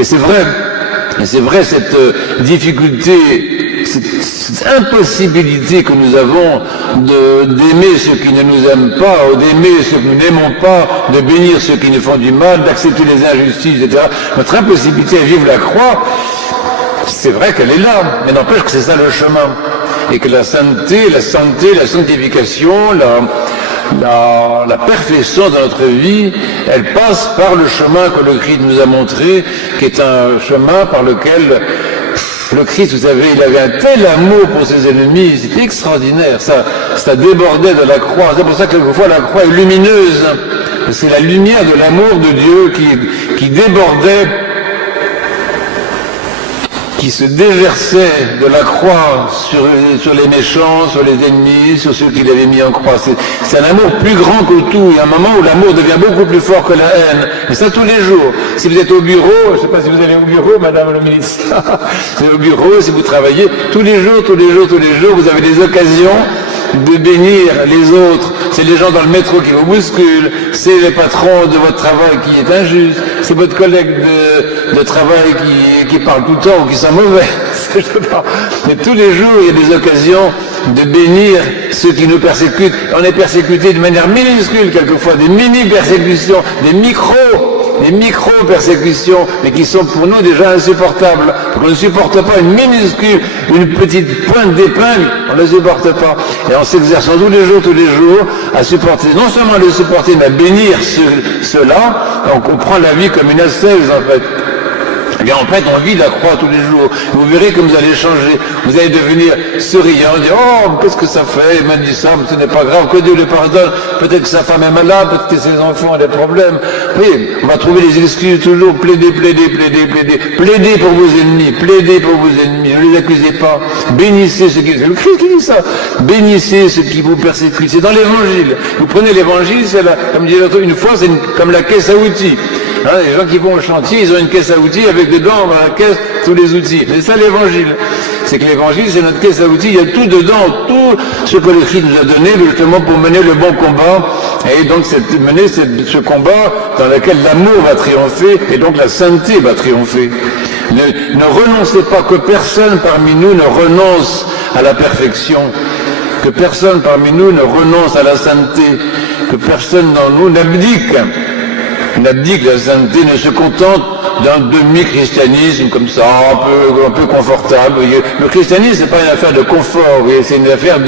Et c'est vrai, cette difficulté, cette impossibilité que nous avons d'aimer ceux qui ne nous aiment pas, ou d'aimer ceux que nous n'aimons pas, de bénir ceux qui nous font du mal, d'accepter les injustices, etc. Notre impossibilité à vivre la croix, c'est vrai qu'elle est là, mais n'empêche que c'est ça le chemin. Et que la sainteté, la sanctification, la perfection de notre vie, elle passe par le chemin que le Christ nous a montré, qui est un chemin par lequel le Christ, vous savez, il avait un tel amour pour ses ennemis, c'était extraordinaire, ça débordait de la croix. C'est pour ça que quelquefois la croix est lumineuse, c'est la lumière de l'amour de Dieu qui débordait, qui se déversait de la croix sur les méchants, sur les ennemis, sur ceux qu'il avait mis en croix. C'est un amour plus grand que tout. Il y a un moment où l'amour devient beaucoup plus fort que la haine. Et ça tous les jours. Si vous êtes au bureau, je ne sais pas si vous allez au bureau, Madame le ministre, c'est au bureau, si vous travaillez, tous les jours, vous avez des occasions de bénir les autres. C'est les gens dans le métro qui vous bousculent, c'est les patrons de votre travail qui est injuste, c'est votre collègue de travail qui parle tout le temps ou qui sont mauvais. Mais tous les jours, il y a des occasions de bénir ceux qui nous persécutent. On est persécutés de manière minuscule quelquefois, des mini-persécutions, des micro-persécutions, mais qui sont pour nous déjà insupportables. On ne supporte pas une petite pointe d'épingle, on ne le supporte pas. Et en s'exerçant tous les jours, à supporter, non seulement à les supporter, mais à bénir ceux-là, on comprend la vie comme une ascèse en fait. Eh bien, en fait, on vit la croix tous les jours. Vous verrez que vous allez changer. Vous allez devenir souriant, dire, oh, qu'est-ce que ça fait? Il m'a dit ça, mais ce n'est pas grave, que Dieu le pardonne. Peut-être que sa femme est malade, peut-être que ses enfants ont des problèmes. Oui, on va trouver des excuses toujours. Plaidez pour vos ennemis. Ne les accusez pas. Bénissez ceux qui... C'est le Christ qui dit ça. Bénissez ceux qui vous persécutent. C'est dans l'évangile. Vous prenez l'évangile, c'est comme disait l'autre, une fois, c'est comme la caisse à outils. Hein, les gens qui vont au chantier, ils ont une caisse à outils avec dedans, dans la caisse, tous les outils. C'est ça l'évangile. C'est que l'évangile, c'est notre caisse à outils. Il y a tout dedans, tout ce que le Christ nous a donné, justement pour mener le bon combat. Et donc, mener ce combat dans lequel l'amour va triompher et donc la sainteté va triompher. Ne renoncez pas, que personne parmi nous ne renonce à la perfection. Que personne parmi nous ne renonce à la sainteté. Que personne dans nous n'abdique la sainteté, ne se contente d'un demi-christianisme comme ça, un peu confortable. Vous voyez. Le christianisme, c'est pas une affaire de confort, vous voyez, c'est une affaire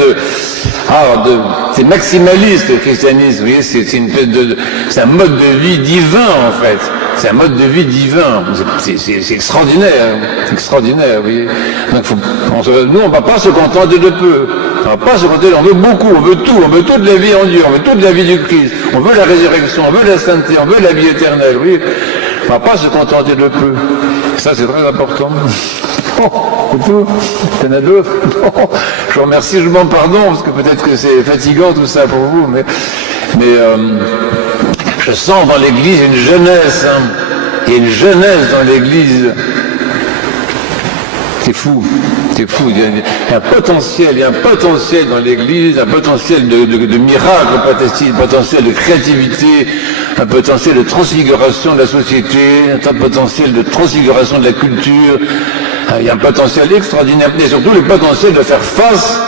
c'est maximaliste le christianisme, vous voyez, c'est un mode de vie divin en fait. C'est un mode de vie divin. C'est extraordinaire, vous voyez. Donc, nous, on ne va pas se contenter de peu. On va pas se contenter, on veut beaucoup, on veut tout, on veut toute la vie en Dieu, on veut toute la vie du Christ, on veut la résurrection, on veut la sainteté, on veut la vie éternelle, oui. On ne va pas se contenter de peu. Ça, c'est très important. C'est tout. Il y en a d'autres. Je vous remercie, je vous demande pardon, parce que peut-être que c'est fatigant tout ça pour vous, mais je sens dans l'Église une jeunesse, hein. Il y a une jeunesse dans l'Église. C'est fou, il y a un potentiel dans l'Église, un potentiel de miracle, un potentiel de créativité, un potentiel de transfiguration de la société, un potentiel de transfiguration de la culture, il y a un potentiel extraordinaire, et surtout le potentiel de faire face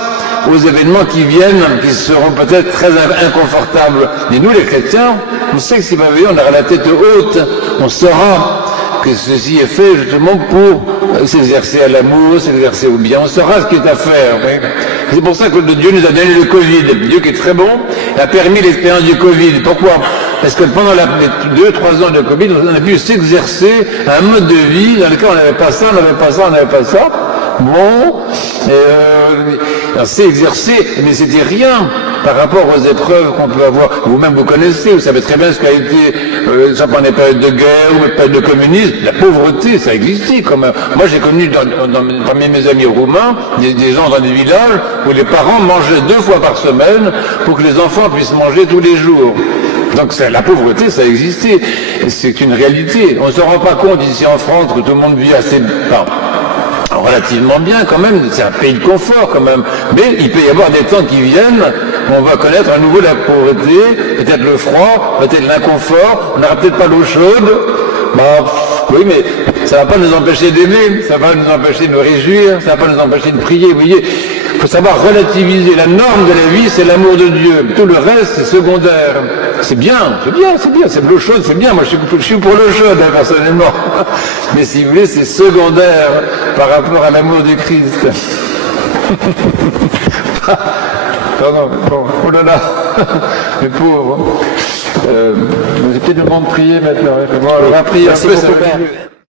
aux événements qui viennent, qui seront peut-être très inconfortables. Mais nous, les chrétiens, on sait que si on aura la tête haute, on saura que ceci est fait justement pour s'exercer à l'amour, s'exercer au bien. On saura ce qui est à faire. Oui. C'est pour ça que Dieu nous a donné le Covid. Dieu qui est très bon a permis l'expérience du Covid. Pourquoi? Parce que pendant les 2-3 ans de Covid, on a pu s'exercer à un mode de vie dans lequel on n'avait pas ça, on n'avait pas ça, on n'avait pas ça. Bon, on s'est exercé, mais c'était rien par rapport aux épreuves qu'on peut avoir. Vous-même vous connaissez, vous savez très bien ce qu'a été, ça pendant les périodes de guerre ou les périodes de communisme, la pauvreté, ça existait quand même. Moi j'ai connu parmi mes amis roumains des gens dans des villages où les parents mangeaient 2 fois par semaine pour que les enfants puissent manger tous les jours. Donc la pauvreté, ça existait. C'est une réalité. On ne se rend pas compte ici en France que tout le monde vit assez... relativement bien quand même, c'est un pays de confort quand même, mais il peut y avoir des temps qui viennent où on va connaître à nouveau la pauvreté, peut-être le froid, peut-être l'inconfort, on n'aura peut-être pas l'eau chaude, oui, mais ça ne va pas nous empêcher d'aimer, ça va nous empêcher de nous réjouir, ça ne va pas nous empêcher de prier, vous voyez, il faut savoir relativiser, la norme de la vie c'est l'amour de Dieu, tout le reste c'est secondaire. C'est bien, c'est de l'eau chaude, c'est bien, moi je suis pour l'eau chaude hein, personnellement, mais si vous voulez c'est secondaire par rapport à l'amour du Christ. Pardon, bon, oh là là, les pauvres. C'est peut-être le moment de prier maintenant, on va prier un peu, ça va mieux.